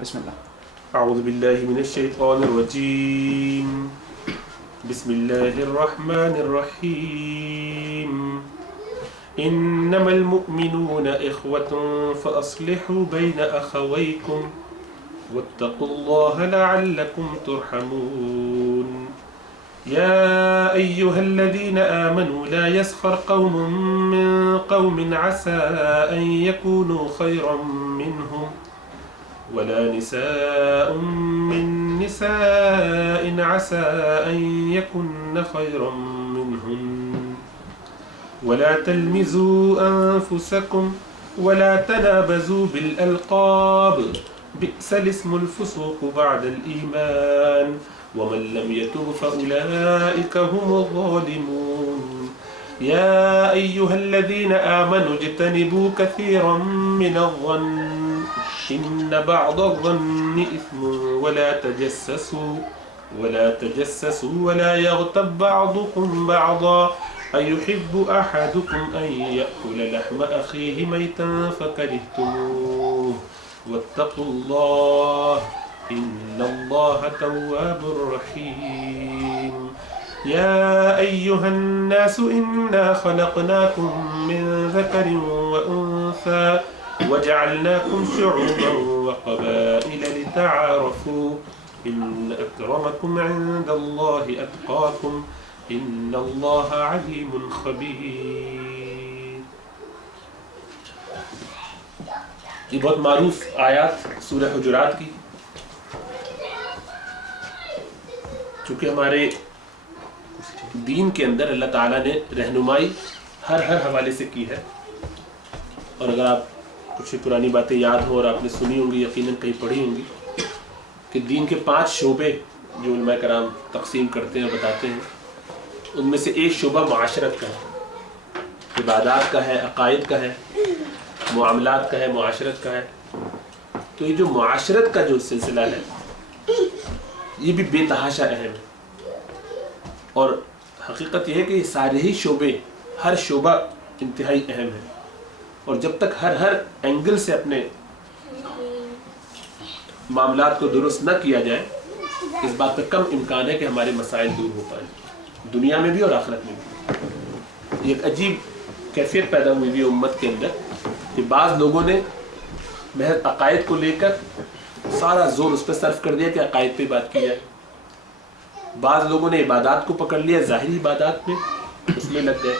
بسم اللہ. اعوذ باللہ من الشیطان الرجیم. بسم اللہ الرحمن الرحیم. انما المؤمنون اخوة فاصلحوا بین اخویکم واتقوا اللہ لعلکم ترحمون. يا أيها الذين آمنوا لا يسخر قوم من قوم عسى أن يكونوا خيرا منهم ولا نساء من نساء عسى أن يكن خيرا منهن ولا تلمزوا أنفسكم ولا تنابزوا بالألقاب بئس الاسم الفسوق بعد الإيمان ومن لم يتب فأولئك هم الظالمون. يا أيها الذين آمنوا اجتنبوا كثيرا من الظن إن بعض الظن إثم ولا تجسسوا ولا يغتب بعضكم بعضا أيحب أحدكم أن يأكل لحم أخيه ميتا فكرهتموه واتقوا الله إن الله تواب رحيم. يا أيها الناس إنا خلقناكم من ذكر وأنثى وجعلناكم شعوبا وقبائل لتعارفوا إن أكرمكم عند الله أتقاكم إن الله عليم خبير. یہ بہت معروف آیات سورہ حجرات کی، چونکہ ہمارے دین کے اندر اللہ تعالیٰ نے رہنمائی ہر حوالے سے کی ہے. اور اگر آپ کچھ پرانی باتیں یاد ہوں اور آپ نے سنی ہوں گی، یقیناً کہیں پڑھی ہوں گی کہ دین کے 5 شعبے جو علماء کرام تقسیم کرتے ہیں اور بتاتے ہیں، ان میں سے ایک شعبہ معاشرت کا ہے، عبادات کا ہے، عقائد کا ہے، معاملات کا ہے، معاشرت کا ہے. تو یہ جو معاشرت کا جو سلسلہ ہے یہ بھی بے تحاشا اہم ہے. اور حقیقت یہ ہے کہ یہ سارے ہی شعبے، ہر شعبہ انتہائی اہم ہے. اور جب تک ہر اینگل سے اپنے معاملات کو درست نہ کیا جائے، اس بات کا کم امکان ہے کہ ہمارے مسائل دور ہو پائیں، دنیا میں بھی اور آخرت میں بھی. ایک عجیب کیفیت پیدا ہوئی ہے امت کے اندر کہ بعض لوگوں نے محض عقائد کو لے کر سارا زور اس پہ صرف کر دیا کہ عقائد پہ بات کی جائے. بعض لوگوں نے عبادات کو پکڑ لیا، ظاہری عبادات میں اس میں لگ گئے.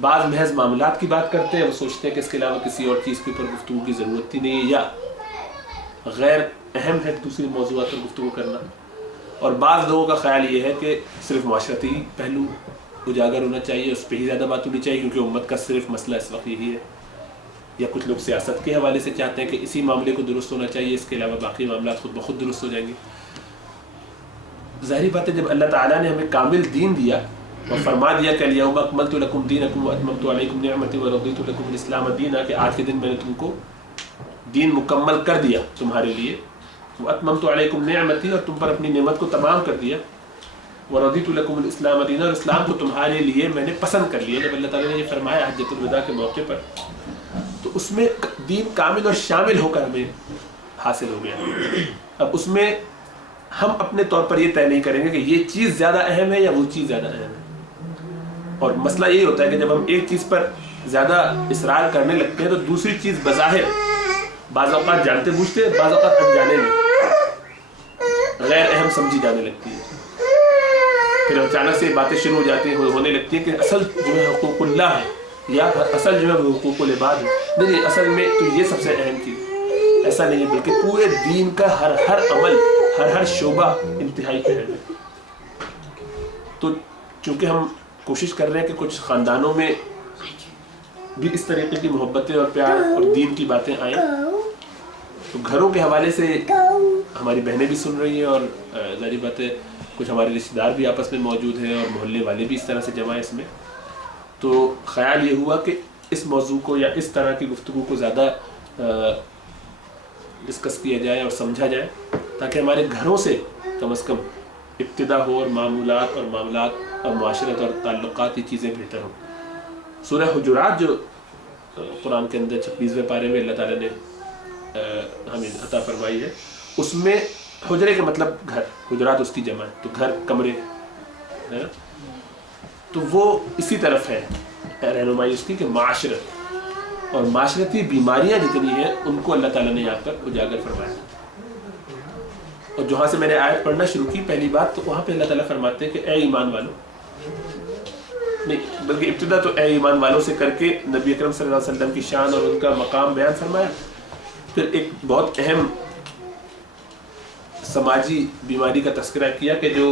بعض محض معاملات کی بات کرتے ہیں، وہ سوچتے ہیں کہ اس کے علاوہ کسی اور چیز کے اوپر گفتگو کی ضرورت ہی نہیں ہے، یا غیر اہم ہے دوسری موضوعات پر گفتگو کرنا. اور بعض لوگوں کا خیال یہ ہے کہ صرف معاشرتی پہلو اجاگر ہونا چاہیے، اس پہ ہی زیادہ بات ہونی چاہیے، کیونکہ امت کا صرف مسئلہ اس وقت یہی ہے. یا کچھ لوگ سیاست کے حوالے سے چاہتے ہیں کہ اسی معاملے کو درست ہونا چاہیے، اس کے علاوہ باقی معاملات خود بخود درست ہو جائیں گے. ظاہری بات ہے، جب اللہ تعالیٰ نے ہمیں کامل دین دیا اور فرما دیا کہ الیوم اکملت لکم دینکم واتممت علیکم نعمتی ورضیت لکم الاسلام دینا، کہ آج کے دن میں نے تم کو دین مکمل کر دیا تمہارے لیے، واتممت علیکم نعمتی، اور تم پر اپنی نعمت کو تمام کر دیا، ورضیت لکم الاسلام دینا، اور اسلام کو تمہارے لیے میں نے پسند کر لیا. جب اللہ تعالیٰ نے یہ فرمایا حجۃ الوداع کے موقع پر، تو اس میں دین کامل اور شامل ہو کر ہمیں حاصل ہو گیا. اب اس میں ہم اپنے طور پر یہ طے نہیں کریں گے کہ یہ چیز زیادہ اہم ہے یا وہ چیز زیادہ اہم ہے. اور مسئلہ یہی ہوتا ہے کہ جب ہم ایک چیز پر زیادہ اصرار کرنے لگتے ہیں تو دوسری چیز بظاہر بعض اوقات جانتے بوجھتے، بعض اوقات انجانے میں غیر اہم سمجھی جانے لگتی ہے. پھر اچانک سے باتیں شروع ہو جاتی ہیں، ہونے لگتی ہیں کہ اصل جو ہے حقوق اللہ ہے، یا اصل جو ہے وہ حقوق العباد ہے. نہیں، اصل میں تو یہ سب سے اہم چیز ایسا نہیں ہے، بلکہ پورے دین کا ہر عمل، ہر شعبہ انتہائی اہم ہے. تو چونکہ ہم کوشش کر رہے ہیں کہ کچھ خاندانوں میں بھی اس طریقے کی محبتیں اور پیار اور دین کی باتیں آئیں، تو گھروں کے حوالے سے ہماری بہنیں بھی سن رہی ہیں، اور ظاہری بات ہے کچھ ہمارے رشتہ دار بھی آپس میں موجود ہیں، اور محلے والے بھی اس طرح سے جمع ہیں اس میں. تو خیال یہ ہوا کہ اس موضوع کو یا اس طرح کی گفتگو کو زیادہ ڈسکس کیا جائے اور سمجھا جائے، تاکہ ہمارے گھروں سے کم از کم ابتدا ہو، اور معاملات اور معاشرت اور تعلقات یہ چیزیں بہتر ہوں. سورہ حجرات جو قرآن کے اندر 26ویں پارے میں اللہ تعالیٰ نے ہمیں عطا فرمائی ہے، اس میں حجرے کا مطلب گھر، حجرات اس کی جمع ہے، تو گھر کمرے ہے نا، تو وہ اسی طرف ہے رہنمائی اس کی کہ معاشرت اور معاشرتی بیماریاں جتنی ہیں ان کو اللہ تعالیٰ نے یہاں پر اجاگر فرمایا. اور جہاں سے میں نے آیت پڑھنا شروع کی، پہلی بات تو وہاں پہ اللہ تعالیٰ فرماتے ہیں کہ اے ایمان والو، نہیں بلکہ ابتدا تو اے ایمان والوں سے کر کے نبی اکرم صلی اللہ علیہ وسلم کی شان اور ان کا مقام بیان فرمایا. پھر ایک بہت اہم سماجی بیماری کا تذکرہ کیا کہ جو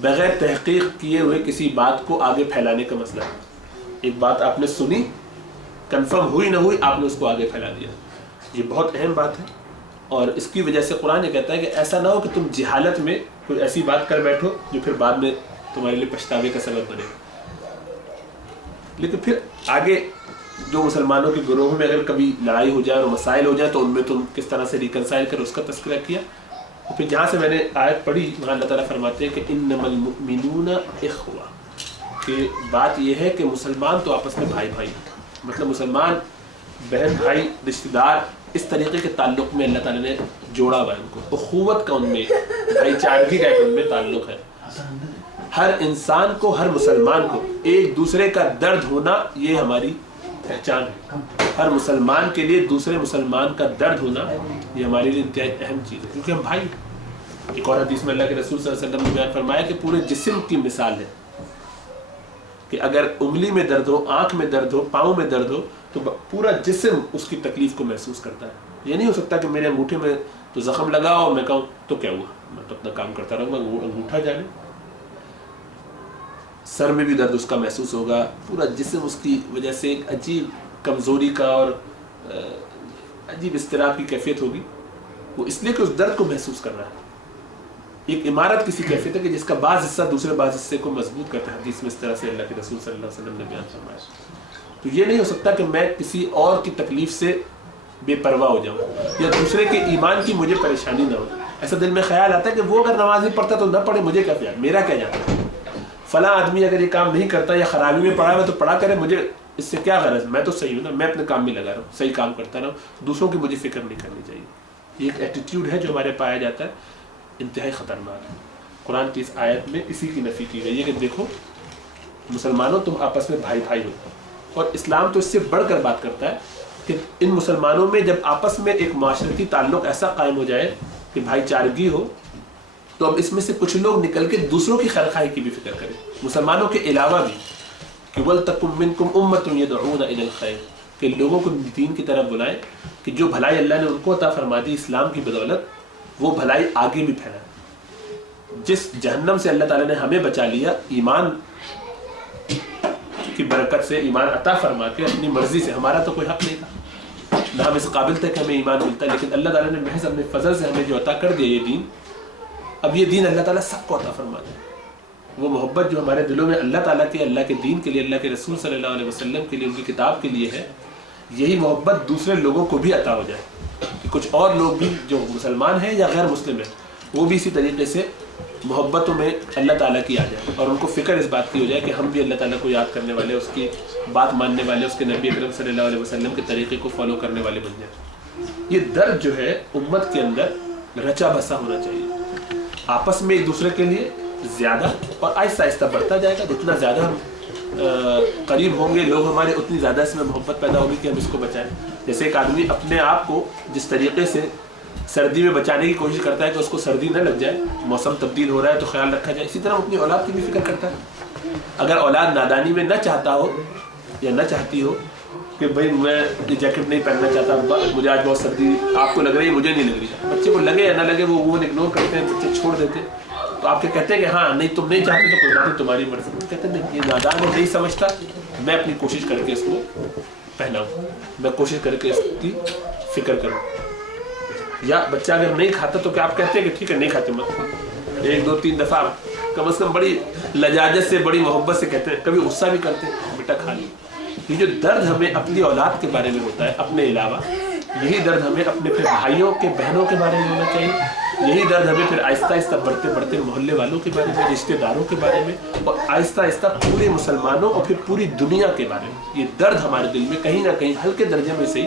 بغیر تحقیق کیے ہوئے کسی بات کو آگے پھیلانے کا مسئلہ ہے. ایک بات آپ نے سنی، کنفرم ہوئی نہ ہوئی، آپ نے اس کو آگے پھیلا دیا. یہ بہت اہم بات ہے، اور اس کی وجہ سے قرآن یہ کہتا ہے کہ ایسا نہ ہو کہ تم جہالت میں کوئی ایسی بات کر بیٹھو جو پھر بعد میں تمہارے لیے پچھتاوے کا سبب بنے. لیکن پھر آگے جو مسلمانوں کے گروہ میں اگر کبھی لڑائی ہو جائے اور مسائل ہو جائے تو ان میں تم کس طرح سے ریکنسائل کرو اس کا تذکرہ کیا. اور پھر جہاں سے میں نے آیت پڑھی وہاں اللہ تعالیٰ فرماتے ہیں کہ انما المؤمنون اخوہ، کہ بات یہ ہے کہ مسلمان تو آپس میں بھائی بھائی، مطلب مسلمان بہن بھائی رشتہ دار اس طریقے کے تعلق میں اللہ تعالیٰ نے جوڑا ہوا ہے ان کو. اخوت کا ان میں، بھائی چارگی کا ان میں تعلق ہے. ہر انسان کو، ہر مسلمان کو ایک دوسرے کا درد ہونا یہ ہماری پہچان ہے. ہر مسلمان کے لیے دوسرے مسلمان کا درد ہونا یہ ہمارے لیے انتہائی اہم چیز ہے، کیونکہ ہم بھائی. ایک اور حدیث میں اللہ کے رسول صلی اللہ علیہ وسلم نے بیان فرمایا کہ پورے جسم کی مثال ہے کہ اگر انگلی میں درد ہو، آنکھ میں درد ہو، پاؤں میں درد ہو تو پورا جسم اس کی تکلیف کو محسوس کرتا ہے. یہ نہیں ہو سکتا کہ میرے انگوٹھے میں تو زخم لگا اور میں کہوں تو کیا ہوا، میں تو اپنا کام کرتا رہوں گا، انگوٹھا جانے. سر میں بھی درد اس کا محسوس ہوگا، پورا جسم اس کی وجہ سے ایک عجیب کمزوری کا اور عجیب اضطراب کی کیفیت ہوگی. وہ اس لیے کہ اس درد کو محسوس کر رہا ہے. ایک عمارت کسی کیفیت ہے کہ جس کا بعض حصہ دوسرے بعض حصے کو مضبوط کرتا ہے. حدیث میں اس طرح سے اللہ کے رسول صلی اللہ علیہ وسلم نے بیان فرمایا. تو یہ نہیں ہو سکتا کہ میں کسی اور کی تکلیف سے بے پرواہ ہو جاؤں یا دوسرے کے ایمان کی مجھے پریشانی نہ ہو. ایسا دل میں خیال آتا ہے کہ وہ اگر نماز نہیں پڑھتا تو نہ پڑھے، مجھے کیا خیال، میرا کیا جاتا ہے. فلاں آدمی اگر یہ کام نہیں کرتا یا خرابی میں پڑا ہوا تو پڑا کرے، مجھے اس سے کیا غرض، میں تو صحیح ہوں نا، میں اپنے کام میں لگا رہا ہوں، صحیح کام کرتا رہا ہوں، دوسروں کی مجھے فکر نہیں کرنی چاہیے. یہ ایک ایٹیٹیوڈ ہے جو ہمارے پایا جاتا ہے، انتہائی خطرناک ہے. قرآن کی اس آیت میں اسی کی نفی کی گئی ہے کہ دیکھو مسلمانوں تم آپس میں بھائی بھائی ہو. اور اسلام تو اس سے بڑھ کر بات کرتا ہے کہ ان مسلمانوں میں جب آپس میں ایک معاشرتی تعلق ایسا قائم ہو جائے کہ بھائی چارگی ہو، تو اب اس میں سے کچھ لوگ نکل کے دوسروں کی خیرخواہی کی بھی فکر کریں، مسلمانوں کے علاوہ بھی، کہ وَلْتَكُمْ مِنْكُمْ أُمَّةٌ يَدْعُونَ إِلَى الْخَيْرِ، کہ لوگوں کو دین کی طرف بلائیں کہ جو بھلائی اللہ نے ان کو عطا فرما دی اسلام کی بدولت، وہ بھلائی آگے بھی پھیلائیں. جس جہنم سے اللہ تعالیٰ نے ہمیں بچا لیا ایمان کی برکت سے، ایمان عطا فرما کے اپنی مرضی سے، ہمارا تو کوئی حق نہیں تھا، نہ ہم اس قابل تھے کہ ہمیں ایمان ملتا ہے، لیکن اللہ تعالیٰ نے محض اپنے فضل سے ہمیں جو عطا کر دیا یہ دین، اب یہ دین اللہ تعالیٰ سب کو عطا فرما دے. وہ محبت جو ہمارے دلوں میں اللہ تعالیٰ کے، اللہ کے دین کے لیے، اللہ کے رسول صلی اللہ علیہ وسلم کے لیے، ان کی کتاب کے لیے ہے، یہی محبت دوسرے لوگوں کو بھی عطا ہو جائے کہ کچھ اور لوگ بھی جو مسلمان ہیں یا غیر مسلم ہیں وہ بھی اسی طریقے سے محبتوں میں اللہ تعالیٰ کی آ جائے، اور ان کو فکر اس بات کی ہو جائے کہ ہم بھی اللہ تعالیٰ کو یاد کرنے والے، اس کی بات ماننے والے، اس کے نبی اکرم صلی اللہ علیہ وسلم کے طریقے کو فالو کرنے والے بن جائیں. یہ درد جو ہے امت کے اندر رچا بسا ہونا چاہیے، آپس میں ایک دوسرے کے لیے زیادہ، اور آہستہ آہستہ بڑھتا جائے گا. جتنا زیادہ ہم قریب ہوں گے لوگ ہمارے، اتنی زیادہ اس میں محبت پیدا ہوگی کہ ہم اس کو بچائیں. جیسے ایک آدمی اپنے آپ کو جس طریقے سے سردی میں بچانے کی کوشش کرتا ہے کہ اس کو سردی نہ لگ جائے، موسم تبدیل ہو رہا ہے تو خیال رکھا جائے، اسی طرح اپنی اولاد کی بھی فکر کرتا ہے. اگر اولاد نادانی میں نہ چاہتا ہو یا نہ چاہتی ہو کہ بھائی میں یہ جیکٹ نہیں پہننا چاہتا، مجھے آج بہت سردی، آپ کو لگ رہی ہے مجھے نہیں لگ رہی، بچے کو لگے یا نہ لگے وہ عموماً اگنور کرتے ہیں، بچے چھوڑ دیتے ہیں. تو آپ کیا کہتے ہیں کہ ہاں نہیں تم نہیں چاہتے تو کوئی بات نہیں، تمہاری مرضی. کہتے ہیں نہیں، یہ نادان ہے، نہیں سمجھتا، میں اپنی کوشش کر کے اس کو پہناؤں، میں کوشش کر کے اس کی فکر کروں. یا بچہ اگر نہیں کھاتا تو کیا آپ کہتے ہیں کہ ٹھیک ہے نہیں کھاتے مت، ایک دو تین دفعہ کم از کم بڑی لجاجت سے، بڑی محبت سے کہتے ہیں، کبھی غصہ بھی کرتے ہیں، بیٹا کھا لی. یہ جو درد ہمیں اپنی اولاد کے بارے میں ہوتا ہے اپنے علاوہ، یہی درد ہمیں اپنے پھر بھائیوں کے، بہنوں کے بارے میں ہونا چاہیے. یہی درد ہمیں پھر آہستہ آہستہ بڑھتے بڑھتے محلے والوں کے بارے میں، رشتہ داروں کے بارے میں، اور آہستہ آہستہ پورے مسلمانوں اور پھر پوری دنیا کے بارے میں. یہ درد ہمارے دل میں کہیں نہ کہیں ہلکے درجے میں سے ہی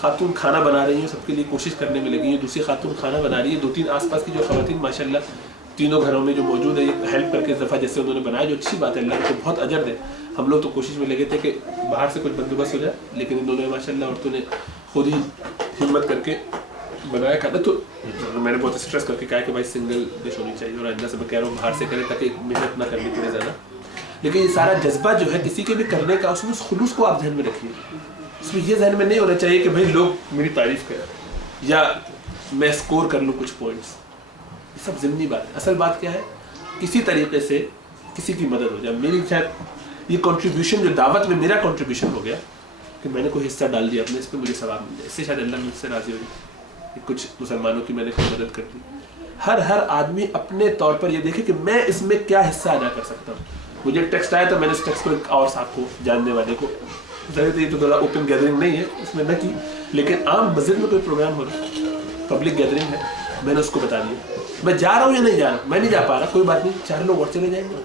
خاتون کھانا بنا رہی ہیں, سب کے لیے کوشش کرنے میں لگی ہیں, دوسری خاتون کھانا بنا رہی ہے, 2-3 آس پاس کی جو خواتین ماشاءاللہ تینوں گھروں میں جو موجود ہے یہ ہیلپ کر کے دفعہ جیسے انہوں نے بنایا, جو اچھی بات ہے, اللہ کو بہت اجر دے. ہم لوگ تو کوشش میں لگے تھے کہ باہر سے کچھ بندوبست ہو جائے, لیکن ان دونوں ماشاءاللہ عورتوں نے خود ہی ہمت کر کے بنایا کھانا. تو میں نے بہت اسٹریس کر کے کہا کہ بھائی سنگل ڈش ہونی چاہیے, اور آئندہ سے میں کہہ رہا ہوں باہر سے کریں تاکہ محنت نہ کرنی پڑے زیادہ. لیکن یہ سارا جذبہ جو ہے کسی کے بھی کرنے کا, اس میں اس خلوص کو آپ ذہن میں رکھیے. اس میں یہ ذہن میں نہیں ہونا چاہیے کہ بھائی لوگ میری تعریف کریں یا میں اسکور کر لوں کچھ پوائنٹس. یہ سب ضمنی بات ہے. اصل بات کیا ہے, کسی طریقے سے کسی کی مدد ہو جائے. میری شاید یہ کنٹریبیوشن جو دعوت میں میرا کنٹریبیوشن ہو گیا کہ میں نے کوئی حصہ ڈال دیا اپنے, اس پہ مجھے ثواب مل جائے, اس سے شاید اللہ مجھ سے راضی ہو جائے. کچھ مسلمانوں کی میں نے کوئی مدد کر دی. ہر آدمی اپنے طور پر یہ دیکھے کہ میں اس میں کیا حصہ ادا کر سکتا ہوں. مجھے ایک ٹیکسٹ آیا تو میں نے اس ٹیکسٹ کو ایک اور صاحب کو جاننے والے کو, ظاہر یہ تو ذرا اوپن گیدرنگ نہیں ہے اس میں نہ کی, لیکن عام مسجد میں کوئی پروگرام ہو رہا, پبلک گیدرنگ ہے, میں نے اس کو بتا دیا میں جا رہا ہوں یا نہیں جا رہا. میں نہیں جا پا رہا, کوئی بات نہیں, 4 لوگ اور چلے جائیں گے,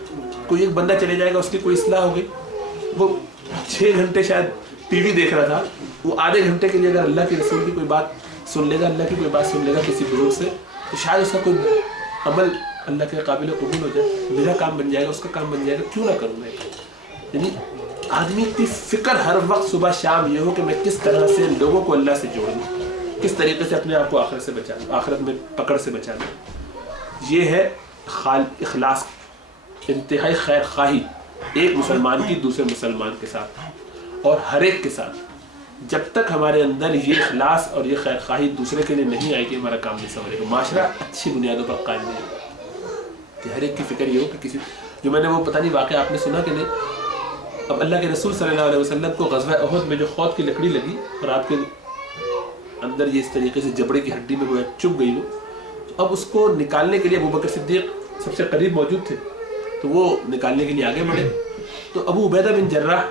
کوئی ایک بندہ چلے جائے گا, اس کی کوئی اصلاح ہو گئی. وہ 6 گھنٹے شاید ٹی وی دیکھ رہا تھا, وہ آدھے گھنٹے کے لیے اگر اللہ کے رسول کی کوئی بات سن لے گا, اللہ کی کوئی بات سن لے گا کسی بزرگ سے, تو شاید اس کا کوئی عمل اللہ کے قابل قبول ہو جائے. میرا کام بن جائے گا, اس کا کام بن جائے گا, کیوں نہ کروں میں. یعنی آدمی کی فکر ہر وقت صبح شام یہ ہو کہ میں کس طرح سے لوگوں کو اللہ سے جوڑ دوں, کس طریقے سے اپنے آپ کو آخرت سے بچا لوں, آخرت میں پکڑ سے بچا لوں. یہ ہے اخلاص, انتہائی خیر خواہی ایک مسلمان کی دوسرے مسلمان کے ساتھ اور ہر ایک کے ساتھ. جب تک ہمارے اندر یہ اخلاص اور یہ خیر خواہی دوسرے کے لیے نہیں آئے گی, ہمارا کام نہیں سنورے گا, معاشرہ اچھی بنیادوں پر قائم نہیں ہوگا. کہ ہر ایک کی فکر یہ ہو کہ کسی, جو میں نے وہ پتہ نہیں واقعہ آپ نے سنا کہ نہیں, اب اللہ کے رسول صلی اللہ علیہ وسلم کو غزوہ احد میں جو خود کی لکڑی لگی اور آپ کے اندر یہ اس طریقے سے جبڑے کی ہڈی میں وہ چپ گئی, وہ اب اس کو نکالنے کے لیے ابو بکر صدیق سب سے قریب موجود تھے, تو وہ نکالنے کے لیے آگے بڑھے. تو ابو عبیدہ بن جراح,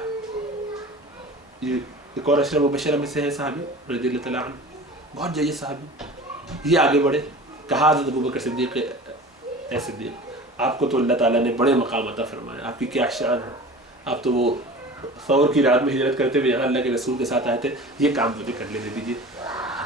یہ ایک اور اشرف مبشرہ میں سے ہے صحابی رضی اللہ تعالیٰ عنہ, بہت جید صحابی, یہ آگے بڑھے. کہا حضرت ابو بکر صدیق اے صدیق, آپ کو تو اللہ تعالیٰ نے بڑے مقام عطا فرمایا, آپ کی کیا شان ہے, آپ تو وہ ثور کی رات میں ہجرت کرتے ہوئے یہاں اللہ کے رسول کے ساتھ آئے تھے, یہ کام مجھے کر لینے دیجیے.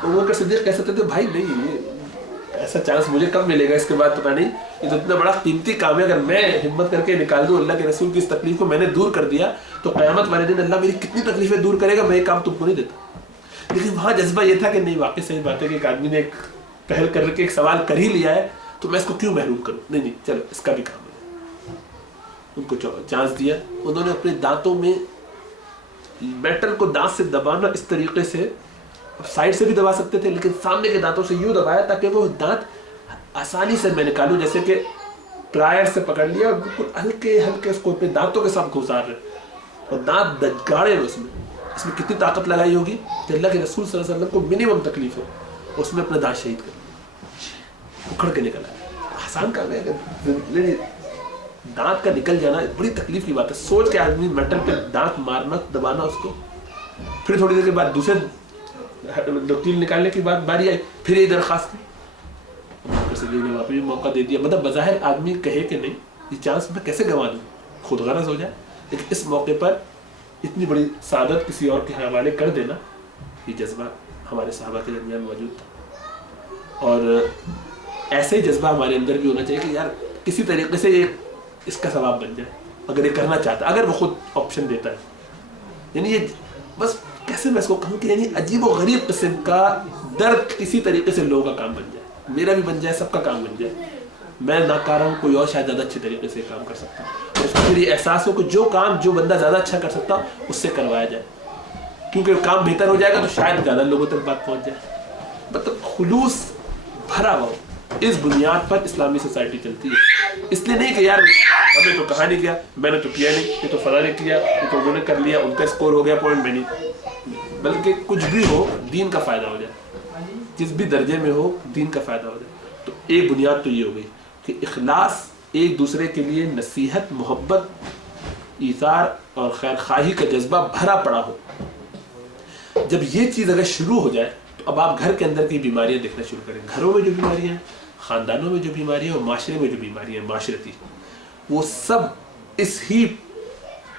ابو بکر صدیق کہہ سکتے تھے بھائی نہیں, یہ ایسا چانس مجھے کب ملے گا, اس کے بعد پتہ نہیں, یہ تو اتنا بڑا قیمتی کام ہے, اگر میں ہمت کر کے نکال دوں اللہ کے رسول کی اس تکلیف کو میں نے دور کر دیا تو قیامت والے دن اللہ میری کتنی تکلیفیں دور کرے گا, میں یہ کام تم کو نہیں دیتا. لیکن وہاں جذبہ یہ تھا کہ نہیں, واقعی صحیح بات ہے کہ ایک آدمی نے ایک پہل کر کے ایک سوال کر ہی لیا ہے, تو میں اس کو کیوں محروم کروں, نہیں چلو اس کا بھی کام ہے. ان کو چانس دیا, انہوں نے اپنے دانتوں میں میٹل کو دانت سے دبانا اس طریقے سے, سائڈ سے بھی دبا سکتے تھے لیکن سامنے کے دانتوں سے یوں دبایا تاکہ وہ دانت آسانی سے میں نکالوں, جیسے کہ پلائر سے پکڑ لیا اور بالکل ہلکے ہلکے اس کو اپنے دانتوں کے ساتھ گھسار رہے, اور دانت گاڑے ہوئے اس میں کتنی طاقت لگائی ہوگی کہ اللہ کے رسول صلی اللہ علیہ وسلم کو منیمم تکلیف ہو, اس میں اپنا دانت شہید کر اکھڑ کے نکل آیا. آسان کام ہے, اگر دانت کا نکل جانا بڑی تکلیف کی بات ہے. سوچ کے آدمی میٹل پہ دانت مارنا, دبانا اس کو, پھر تھوڑی دیر کے بعد دوسرے تیل نکالنے کی بعد باری آئی, پھر یہ درخواست کی, نے وہاں پہ بھی موقع دے دیا. مطلب بظاہر آدمی کہے کہ نہیں یہ چانس میں کیسے گنوا دوں, خود غرض ہو جائے, لیکن اس موقع پر اتنی بڑی سعادت کسی اور کے حوالے کر دینا, یہ جذبہ ہمارے صحابہ کے درمیان موجود تھا. اور ایسے ہی جذبہ ہمارے اندر بھی ہونا چاہیے کہ یار کسی طریقے سے یہ اس کا ثواب بن جائے, اگر یہ کرنا چاہتا ہے, اگر وہ خود آپشن دیتا ہے. یعنی یہ بس کیسے میں اس کو کہوں کہ یعنی عجیب و غریب قسم کا درد کسی طریقے سے لوگوں کا کام بن جائے, میرا بھی بن جائے, سب کا کام بن جائے. میں ناکارہ ہوں, کوئی اور شاید زیادہ اچھے طریقے سے کام کر سکتا ہوں, اور اس کو پھر یہ احساس ہو کہ جو کام جو بندہ زیادہ اچھا کر سکتا اس سے کروایا جائے, کیونکہ کام بہتر ہو جائے گا تو شاید زیادہ لوگوں تک بات پہنچ جائے. مطلب خلوص بھرا ہوا, اس بنیاد پر اسلامی سوسائٹی چلتی ہے. اس لیے نہیں کہ یار ہمیں تو کہا نہیں کیا, میں نے تو کیا نہیں, یہ تو فلاں نے کیا, یہ تو انہوں نے کر لیا, ان کا اسکور ہو گیا پوائنٹ میں نہیں. بلکہ کچھ بھی ہو دین کا فائدہ ہو جائے, جس بھی درجے میں ہو دین کا فائدہ ہو جائے. تو ایک بنیاد تو یہ ہو گئی کہ اخلاص, ایک دوسرے کے لیے نصیحت, محبت, ایثار اور خیر خواہی کا جذبہ بھرا پڑا ہو. جب یہ چیز اگر شروع ہو جائے تو اب آپ گھر کے اندر کی بیماریاں دیکھنا شروع کریں. گھروں میں جو بیماریاں ہیں, خاندانوں میں جو بیماریاں ہیں, اور معاشرے میں جو بیماریاں ہیں معاشرتی, وہ سب اس ہی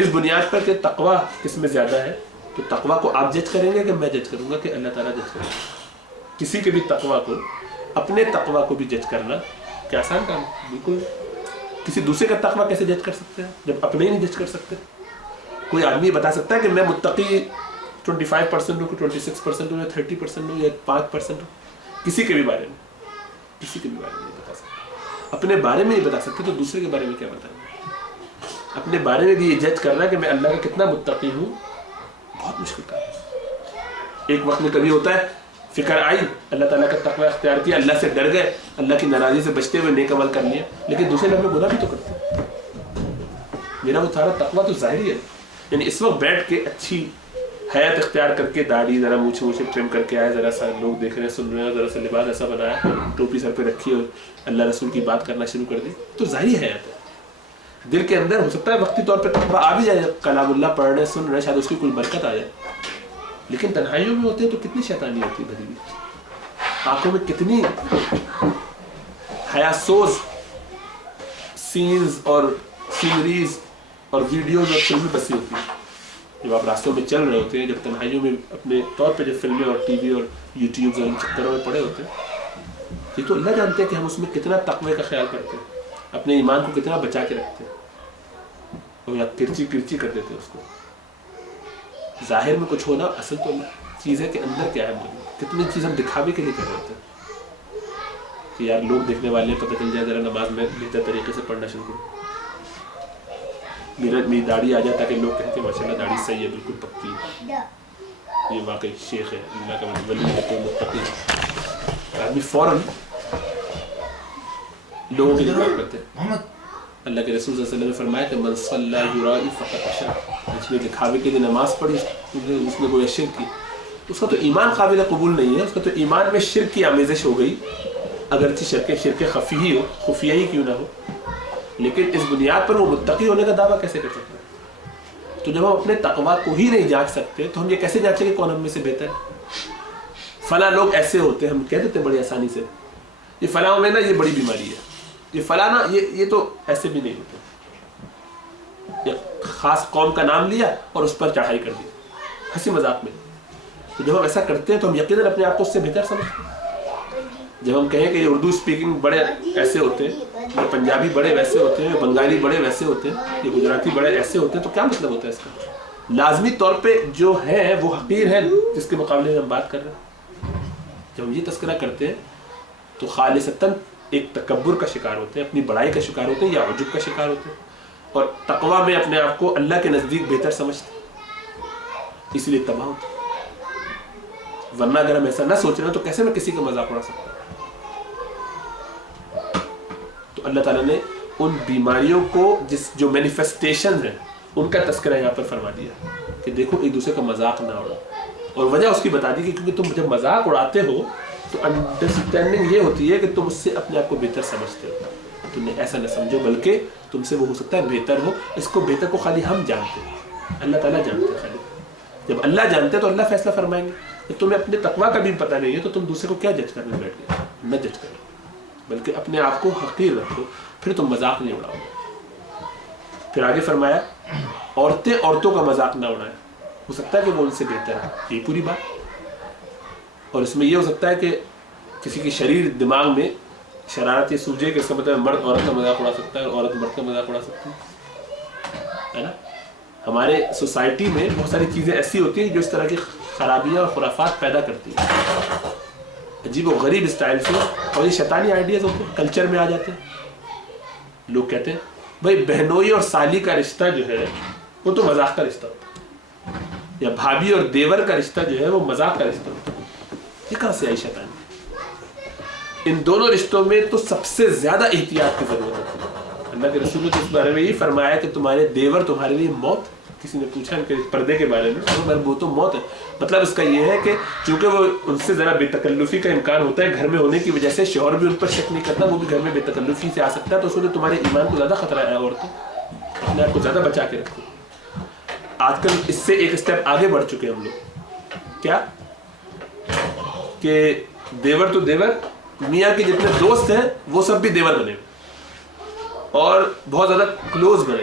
اس بنیاد پر کہ تقویٰ کس میں زیادہ ہے، تو تقویٰ کو آپ جج کریں گے کہ میں جج کروں گا کہ اللہ تعالیٰ جج کرے گا؟ کسی کے بھی تقویٰ کو، اپنے تقویٰ کو بھی جج کرنا کیا آسان کام ہے؟ بالکل۔ کسی دوسرے کا تقویٰ کیسے جج کر سکتے ہیں جب اپنے ہی نہیں جج کر سکتے؟ کوئی آدمی بتا سکتا ہے کہ میں متقی 25% ہوں، 26% ہوں، یا 30% ہوں، یا 5% ہوں؟ کسی کے بھی بارے میں نہیں بتا سکتا۔ اپنے بارے میں نہیں بتا سکتے تو دوسرے کے بارے میں کیا بتائیں گے؟ اپنے بارے میں بھی یہ جج کرنا کہ میں اللہ کا کتنا متقی ہوں، بہت مشکل کام ہے۔ ایک وقت میں کبھی ہوتا ہے فکر آئی، اللہ تعالیٰ کا تقویٰ اختیار کیا، اللہ سے ڈر گئے، اللہ کی ناراضی سے بچتے ہوئے نیک عمل کر لیا، لیکن دوسرے لوگ گناہ بھی تو کرتے ہیں۔ میرا وہ سارا تقویٰ تو ظاہری ہے، یعنی اس وقت بیٹھ کے اچھی حیات اختیار کر کے داڑھی ذرا مونچھے ٹرم کر کے آئے، ذرا سا لوگ دیکھ رہے ہیں سن رہے ہیں، ذرا سا لباس ایسا بنایا، ٹوپی سر پہ رکھی اور اللہ رسول کی بات کرنا شروع کر دی، تو ظاہری حیات ہے۔ دل کے اندر ہو سکتا ہے وقتی طور پہ تقویٰ آ بھی جائے، کلام اللہ پڑھ رہے سن رہے، شاید اس کی کوئی برکت آ جائے، لیکن تنہائیوں میں ہوتے ہیں تو کتنی شیطانی ہوتی ہے بھری ہوئی، آنکھوں میں کتنی حیا سوز سینز اور سینریز اور ویڈیوز اور فلمیں بسی ہوتی ہیں۔ جب آپ راستوں میں چل رہے ہوتے ہیں، جب تنہائیوں میں اپنے طور پہ جب فلمیں اور ٹی وی اور یوٹیوب اور ان چکروں میں پڑے ہوتے ہیں، یہ تو اللہ جانتے ہیں کہ ہم اس میں کتنا تقوی کا خیال کرتے ہیں، اپنے ایمان کو کتنا بچا کے رکھتے ہیں، اور یا کرچی کر دیتے ہیں اس کو۔ ظاہر میں کچھ ہونا، اصل تو چیز ہے کہ اندر کیا ہے، کتنی چیز ہم دکھاوے کے لیے کر رہے ہوتے ہیں کہ یار لوگ دیکھنے والے پتہ چل جائے، ذرا نماز میں بہتر طریقے سے پڑھنا شروع کروں، میری داڑھی آ جائے تاکہ لوگ کہتے ہیں ماشاء اللہ داڑھی صحیح ہے، بالکل پکی ہے، یہ واقعی شیخ ہے، اللہ کا ولی ہے، کوئی متقی ہے۔ آدمی فوراً لوگوں کی دعا کرتے ہیں۔ اللہ کے رسول صلی اللہ علیہ وسلم نے فرمایا کہ من صلی یرائی فقط اشرک، جس نے دکھاوے کے لیے نماز پڑھی اس نے کوئی شرک کی، اس کا تو ایمان قابل قبول نہیں ہے، اس کا تو ایمان میں شرک کی آمیزش ہو گئی، اگرچہ شرک خفی ہی ہو، خفیہ ہی کیوں نہ ہو، لیکن اس بنیاد پر وہ متقی ہونے کا دعویٰ کیسے کر سکتے ہیں؟ تو جب ہم اپنے تقویٰ کو ہی نہیں جانچ سکتے تو ہم یہ کیسے جانچیں کہ کون ہم میں سے بہتر ہے؟ فلاں لوگ ایسے ہوتے ہیں، ہم کہہ دیتے ہیں بڑی آسانی سے، یہ فلاں میں نا یہ بڑی بیماری ہے، یہ فلاں نا یہ تو ایسے بھی نہیں ہوتے، ایک خاص قوم کا نام لیا اور اس پر چڑھائی کر دی ہنسی مذاق میں۔ تو جب ہم ایسا کرتے ہیں تو ہم یقیناً اپنے آپ کو اس سے بہتر سمجھتے ہیں۔ جب ہم کہیں کہ یہ اردو اسپیکنگ بڑے ایسے ہوتے ہیں، یہ پنجابی بڑے ویسے ہوتے ہیں، بنگالی بڑے ویسے ہوتے ہیں، یہ گجراتی بڑے ایسے ہوتے ہیں، تو کیا مطلب ہوتا ہے اس کا؟ لازمی طور پہ جو ہے وہ حقیر ہے جس کے مقابلے میں ہم بات کر رہے ہیں۔ جب ہم یہ تذکرہ کرتے ہیں تو خالصتاً ایک تکبر کا شکار ہوتے ہیں، اپنی بڑائی کا شکار ہوتے ہیں یا عجب کا شکار ہوتے ہیں، اور تقویٰ میں اپنے آپ کو اللہ کے نزدیک بہتر سمجھتے ہیں، اس لیے تباہ ہوتے ہیں۔ ورنہ اگر ہم ایسا نہ سوچ رہے ہیں تو کیسے میں کسی کا مذاق اڑا سکتا ہوں؟ تو اللہ تعالیٰ نے ان بیماریوں کو جو مینیفیسٹیشن ہیں ان کا تذکرہ یہاں پر فرما دیا کہ دیکھو ایک دوسرے کا مذاق نہ اڑاؤ، اور وجہ اس کی بتا دی کہ کیونکہ تم جب مذاق اڑاتے ہو تو انڈرسٹینڈنگ یہ ہوتی ہے کہ تم اس سے اپنے آپ کو بہتر سمجھتے ہو، تم نے ایسا نہ سمجھو بلکہ تم سے وہ ہو سکتا ہے بہتر ہو، اس کو بہتر کو خالی ہم جانتے ہیں، اللہ تعالیٰ جانتے ہیں خالی۔ جب اللہ جانتے ہیں تو اللہ فیصلہ فرمائیں گے۔ جب تمہیں اپنے تقویٰ کا بھی پتہ نہیں ہے تو تم دوسرے کو کیا جج کرنے بیٹھ گئے؟ نہ جج کرو، بلکہ اپنے آپ کو حقیر رکھو، پھر تم مذاق نہیں اڑاؤ۔ پھر آگے فرمایا عورتیں عورتوں کا مذاق نہ اڑائیں، ہو سکتا ہے کہ وہ ان سے بہتر ہے، یہ پوری بات، اور اس میں یہ ہو سکتا ہے کہ کسی کی شریر دماغ میں شرارت یہ سوجے کہ اس کا مطلب مرد عورت کا مذاق اڑا سکتا ہے اور عورت مرد کا مذاق اڑا سکتی ہے نا۔ ہمارے سوسائٹی میں بہت ساری چیزیں ایسی ہوتی ہیں جو اس طرح کی خرابیاں اور خرافات پیدا کرتی ہیں، عجیب و غریب اسٹائل سے، اور یہ شیطانی آئیڈیاز ہوتے ہیں، کلچر میں آ جاتے ہیں۔ لوگ کہتے ہیں بھائی بہنوئی اور سالی کا رشتہ جو ہے وہ تو مذاق کا رشتہ ہوتا ہے، یا بھابھی اور دیور کا رشتہ جو ہے وہ مذاق کا رشتہ ہوتا ہے۔ یہ کہاں سے آئی شیطانی؟ ان دونوں رشتوں میں تو سب سے زیادہ احتیاط کی ضرورت ہوتی ہے۔ اللہ کے رسول نے اس بارے میں یہ فرمایا کہ تمہارے دیور تمہارے لیے موت۔ کسی نے پوچھا ان کے پردے کے بارے میں، وہ تو موت ہے، مطلب اس کا یہ ہے کہ چونکہ وہ ان سے ذرا بے تکلفی کا امکان ہوتا ہے گھر میں ہونے کی وجہ سے، شوہر بھی ان پر شک نہیں کرتا، وہ بھی گھر میں بے تکلفی سے آ سکتا ہے، تو اس نے تمہارے ایمان کو زیادہ خطرہ ہے، عورتوں اپنے آپ کو زیادہ بچا کے رکھو۔ آج کل اس سے ایک اسٹیپ آگے بڑھ چکے ہم لوگ، کیا کہ دیور تو دیور، میاں کے جتنے دوست ہیں وہ سب بھی دیور بنے اور بہت زیادہ کلوز بنے،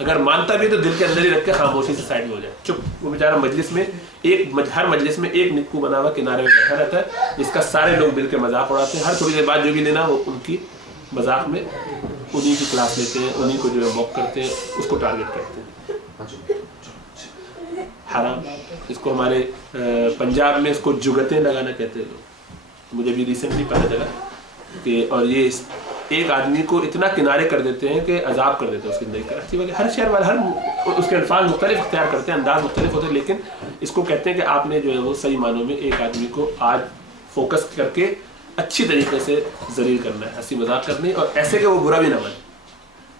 اگر مانتا بھی تو دل کے اندر ہی رکھ کے خاموشی سے سائڈ میں ہو جائے، چپ. وہ بیچارہ مجلس میں ہر مجلس میں ایک نکو بنا ہوا کنارے میں بیٹھا رہتا ہے جس کا سارے لوگ مل کے مذاق اڑاتے ہیں. ہر تھوڑی دیر بعد جو بھی لینا وہ ان کی مذاق میں انہیں کی کلاس لیتے ہیں، انہیں کو جو ہے موک کرتے ہیں، اس کو ٹارگٹ کرتے ہیں. حرام. اس کو ہمارے پنجاب میں اس کو جگتیں لگانا کہتے ہیں لوگ. مجھے بھی ریسنٹلی پتہ چلا کہ اور یہ ایک آدمی کو اتنا کنارے کر دیتے ہیں کہ عذاب کر دیتے ہیں اس کی زندگی. کراچی والے ہر شہر والے ہر اس کے الفاظ مختلف اختیار کرتے ہیں، انداز مختلف ہوتے ہیں، لیکن اس کو کہتے ہیں کہ آپ نے جو ہے وہ صحیح معنوں میں ایک آدمی کو آج فوکس کر کے اچھی طریقے سے ذلیل کرنا ہے، ہنسی مذاق کرنی، اور ایسے کہ وہ برا بھی نہ مانے،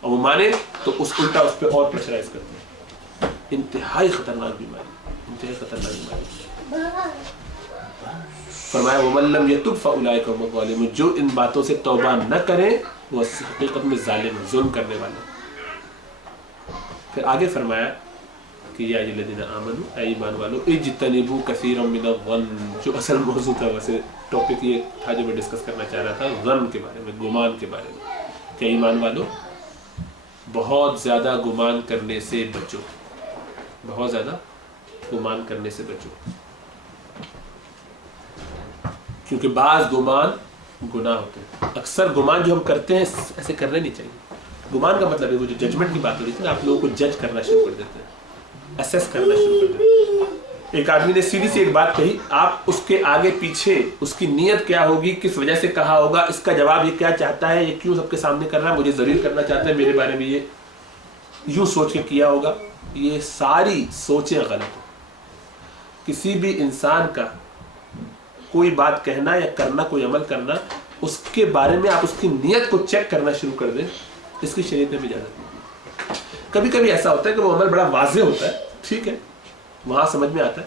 اور وہ مانے تو اس الٹا اس پہ اور پریشرائز کرتے ہیں. انتہائی خطرناک بیماری، انتہائی خطرناک بیماری. فرمایا وَمَن لَّمْ يَتُبْ فَأُولَٰئِكَ هُمُ الظَّالِمُونَ. جو ان باتوں سے توبہ نہ کریں وہ حقیقت میں ظالم ہیں، ظلم کرنے والے. پھر آگے فرمایا کہ یا ایھا الذین آمنوا، اے ایمان والو، اجتنبوا کثیرا من الظن. جو اصل موضوع تھا، ویسے ٹاپک یہ تھا جو میں ڈسکس کرنا چاہ رہا تھا، ظن کے بارے میں، گمان کے بارے میں. کہ ایمان والو بہت زیادہ گمان کرنے سے بچو، بہت زیادہ گمان کرنے سے بچو، کیونکہ بعض گمان گناہ ہوتے ہیں. اکثر گمان جو ہم کرتے ہیں ایسے کرنے نہیں چاہیے. گمان کا مطلب ہے وہ جو ججمنٹ کی بات ہو رہی تھی نا، آپ لوگوں کو جج کرنا شروع کر دیتے ہیں، اسیس کرنا شروع کر دیتے ہیں. ایک آدمی نے سیدھی سی ایک بات کہی، آپ اس کے آگے پیچھے اس کی نیت کیا ہوگی، کس وجہ سے کہا ہوگا، اس کا جواب یہ کیا چاہتا ہے، یہ کیوں سب کے سامنے کر رہا ہے، مجھے ذلیل کرنا چاہتا ہے، میرے بارے میں یہ یوں سوچ کے کیا ہوگا. یہ ساری سوچیں غلط ہیں. کسی بھی انسان کا کوئی بات کہنا یا کرنا، کوئی عمل کرنا، اس کے بارے میں آپ اس کی نیت کو چیک کرنا شروع کر دیں، اس کی شریعت میں بھی اجازت نہیں ہے. کبھی کبھی ایسا ہوتا ہے کہ وہ عمل بڑا واضح ہوتا ہے، ٹھیک ہے، وہاں سمجھ میں آتا ہے،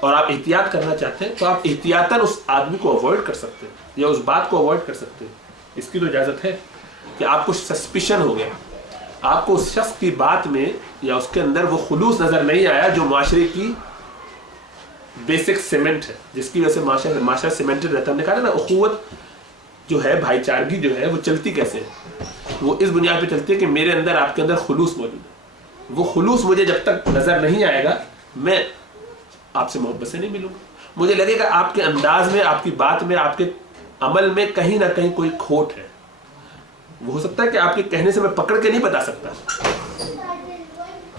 اور آپ احتیاط کرنا چاہتے ہیں تو آپ احتیاطاً اس آدمی کو اوائڈ کر سکتے ہیں یا اس بات کو اوائڈ کر سکتے ہیں. اس کی تو اجازت ہے. کہ آپ کو سسپیشن ہو گیا، آپ کو اس شخص کی بات میں یا اس کے اندر وہ خلوص نظر نہیں آیا جو معاشرے کی بیسک سیمنٹ ہے، جس کی وجہ سے معاشرہ سیمنٹڈ رہتا ہے. ہم نے کہا نا اخوت جو ہے، بھائی چارگی جو ہے، وہ چلتی کیسے ہے؟ وہ اس بنیاد پہ چلتی ہے کہ میرے اندر آپ کے اندر خلوص موجود ہے. وہ خلوص مجھے جب تک نظر نہیں آئے گا میں آپ سے محبت سے نہیں ملوں گا. مجھے لگے گا آپ کے انداز میں، آپ کی بات میں، آپ کے عمل میں کہیں نہ کہیں کوئی کھوٹ ہے. وہ ہو سکتا ہے کہ آپ کے کہنے سے میں پکڑ کے نہیں بتا سکتا.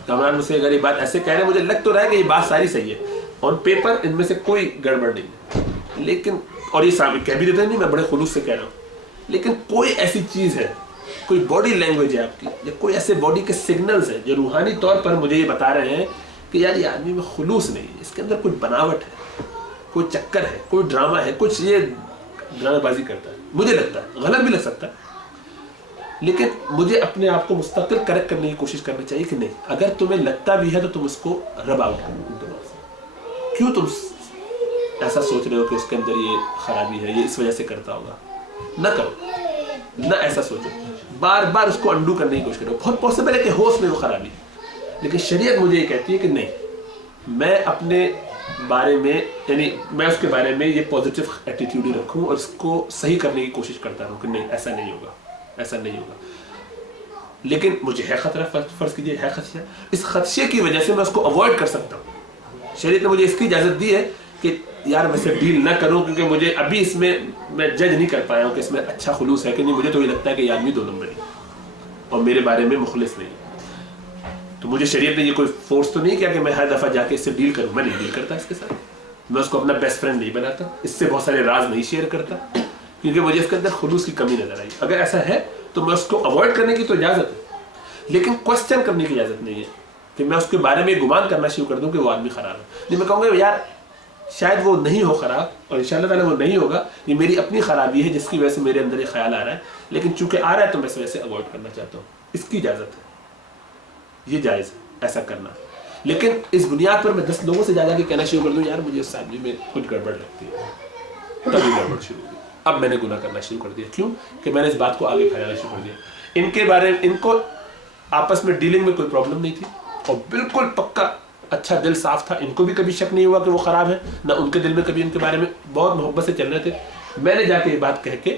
کامران مجھ سے اگر یہ بات ایسے کہہ رہے ہیں، مجھے لگ تو رہا ہے کہ یہ بات ساری صحیح ہے، آن پیپر ان میں سے کوئی گڑبڑ نہیں ہے، لیکن اور یہ ثابت کہہ بھی دیتے ہیں نہیں میں بڑے خلوص سے کہہ رہا ہوں، لیکن کوئی ایسی چیز ہے، کوئی باڈی لینگویج ہے آپ کی، یا کوئی ایسے باڈی کے سگنلز ہیں جو روحانی طور پر مجھے یہ بتا رہے ہیں کہ یار یہ آدمی میں خلوص نہیں ہے، اس کے اندر کوئی بناوٹ ہے، کوئی چکر ہے، کوئی ڈرامہ ہے، کچھ یہ ڈرامہ بازی کرتا ہے. مجھے لگتا ہے، غلط بھی لگ سکتا ہے، لیکن مجھے اپنے آپ کو مستقل کریکٹ کرنے کی کوشش کرنی چاہیے کہ نہیں، اگر تمہیں لگتا بھی ہے تو تم اس کو رب آؤٹ کرو. کیوں تم ایسا سوچ رہے ہو کہ اس کے اندر یہ خرابی ہے، یہ اس وجہ سے کرتا ہوگا؟ نہ کرو، نہ ایسا سوچو. بار بار اس کو انڈو کرنے کی کوشش کرو. بہت پاسبل ہے کہ ہو اس میں وہ خرابی، لیکن شریعت مجھے یہ کہتی ہے کہ نہیں، میں اپنے بارے میں، یعنی میں اس کے بارے میں یہ پازیٹیو ایٹیٹیوڈ ہی رکھوں اور اس کو صحیح کرنے کی کوشش کرتا رہوں کہ نہیں ایسا نہیں ہوگا، ایسا نہیں ہوگا. لیکن مجھے ہے خطرہ، فرض کیجیے ہے خدشہ، اس خدشے کی وجہ سے میں اس کو اوائڈ کر سکتا ہوں. شریعت نے مجھے اس کی اجازت دی ہے کہ یار میں سے ڈیل نہ کروں، کیونکہ مجھے ابھی اس میں جج نہیں کر پایا ہوں کہ اس میں اچھا خلوص ہے کہ نہیں. مجھے تو یہ لگتا ہے کہ یہ آدمی 2 نمبر ہے اور میرے بارے میں مخلص نہیں. تو مجھے شریعت نے یہ کوئی فورس تو نہیں کیا کہ میں ہر دفعہ جا کے اس سے ڈیل کروں. میں نہیں ڈیل کرتا اس کے ساتھ، میں اس کو اپنا بیسٹ فرینڈ نہیں بناتا، اس سے بہت سارے راز نہیں شیئر کرتا، کیونکہ مجھے اس کے اندر خلوص کی کمی نظر آئی. اگر ایسا ہے تو میں اس کو اوائڈ کرنے کی تو اجازت ہے، لیکن کوشچن کرنے کی اجازت نہیں ہے کہ میں اس کے بارے میں گمان کرنا شروع کر دوں کہ وہ آدمی خراب ہے. نہیں، میں کہوں گا یار شاید وہ نہیں ہو خراب، اور انشاءاللہ تعالیٰ وہ نہیں ہوگا، یہ میری اپنی خرابی ہے جس کی وجہ سے میرے اندر یہ خیال آ رہا ہے، لیکن چونکہ آ رہا ہے تو میں اس وجہ سے اوائڈ کرنا چاہتا ہوں. اس کی اجازت ہے، یہ جائز ہے ایسا کرنا. لیکن اس بنیاد پر میں 10 لوگوں سے جا کے کہنا شروع کر دوں یار مجھے اس آدمی میں کچھ گڑبڑ لگتی ہے، تبھی گڑبڑ شروع ہوئی. اب میں نے گناہ کرنا شروع کر دیا. کیوں کہ میں نے اس بات کو آگے پھیلانا شروع کر دیا. ان کے بارے میں، ان کو آپس میں ڈیلنگ میں کوئی پرابلم نہیں تھی، اور بالکل پکا اچھا دل صاف تھا. ان کو بھی کبھی شک نہیں ہوا کہ وہ خراب ہے، نہ ان کے دل میں کبھی ان کے بارے میں، بہت محبت سے چل رہے تھے. میں نے جا کے یہ بات کہہ کے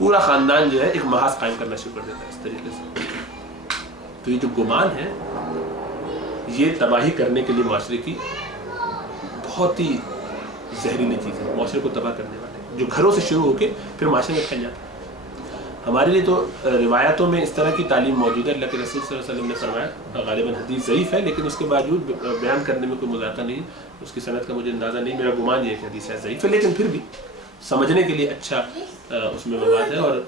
پورا خاندان جو ہے ایک محاذ قائم کرنا شروع کر دیتا ہے اس طریقے سے. تو یہ جو گمان ہے یہ تباہی کرنے کے لیے معاشرے کی بہت ہی زہریلی چیز ہے, معاشرے کو تباہ کرنے والے, جو گھروں سے شروع ہو کے پھر معاشرے میں پھیل جاتا ہے. ہمارے لیے تو روایتوں میں اس طرح کی تعلیم موجود ہے. اللہ کے رسول صلی اللہ علیہ وسلم نے فرمایا, غالباً حدیث ضعیف ہے لیکن اس کے باوجود بیان کرنے میں کوئی مذاکرہ نہیں, اس کی صنعت کا مجھے اندازہ نہیں, میرا گمان یہ ہے کہ حدیث ہے ضعیف ہے لیکن پھر بھی سمجھنے کے لیے اچھا اس میں مواد ہے. اور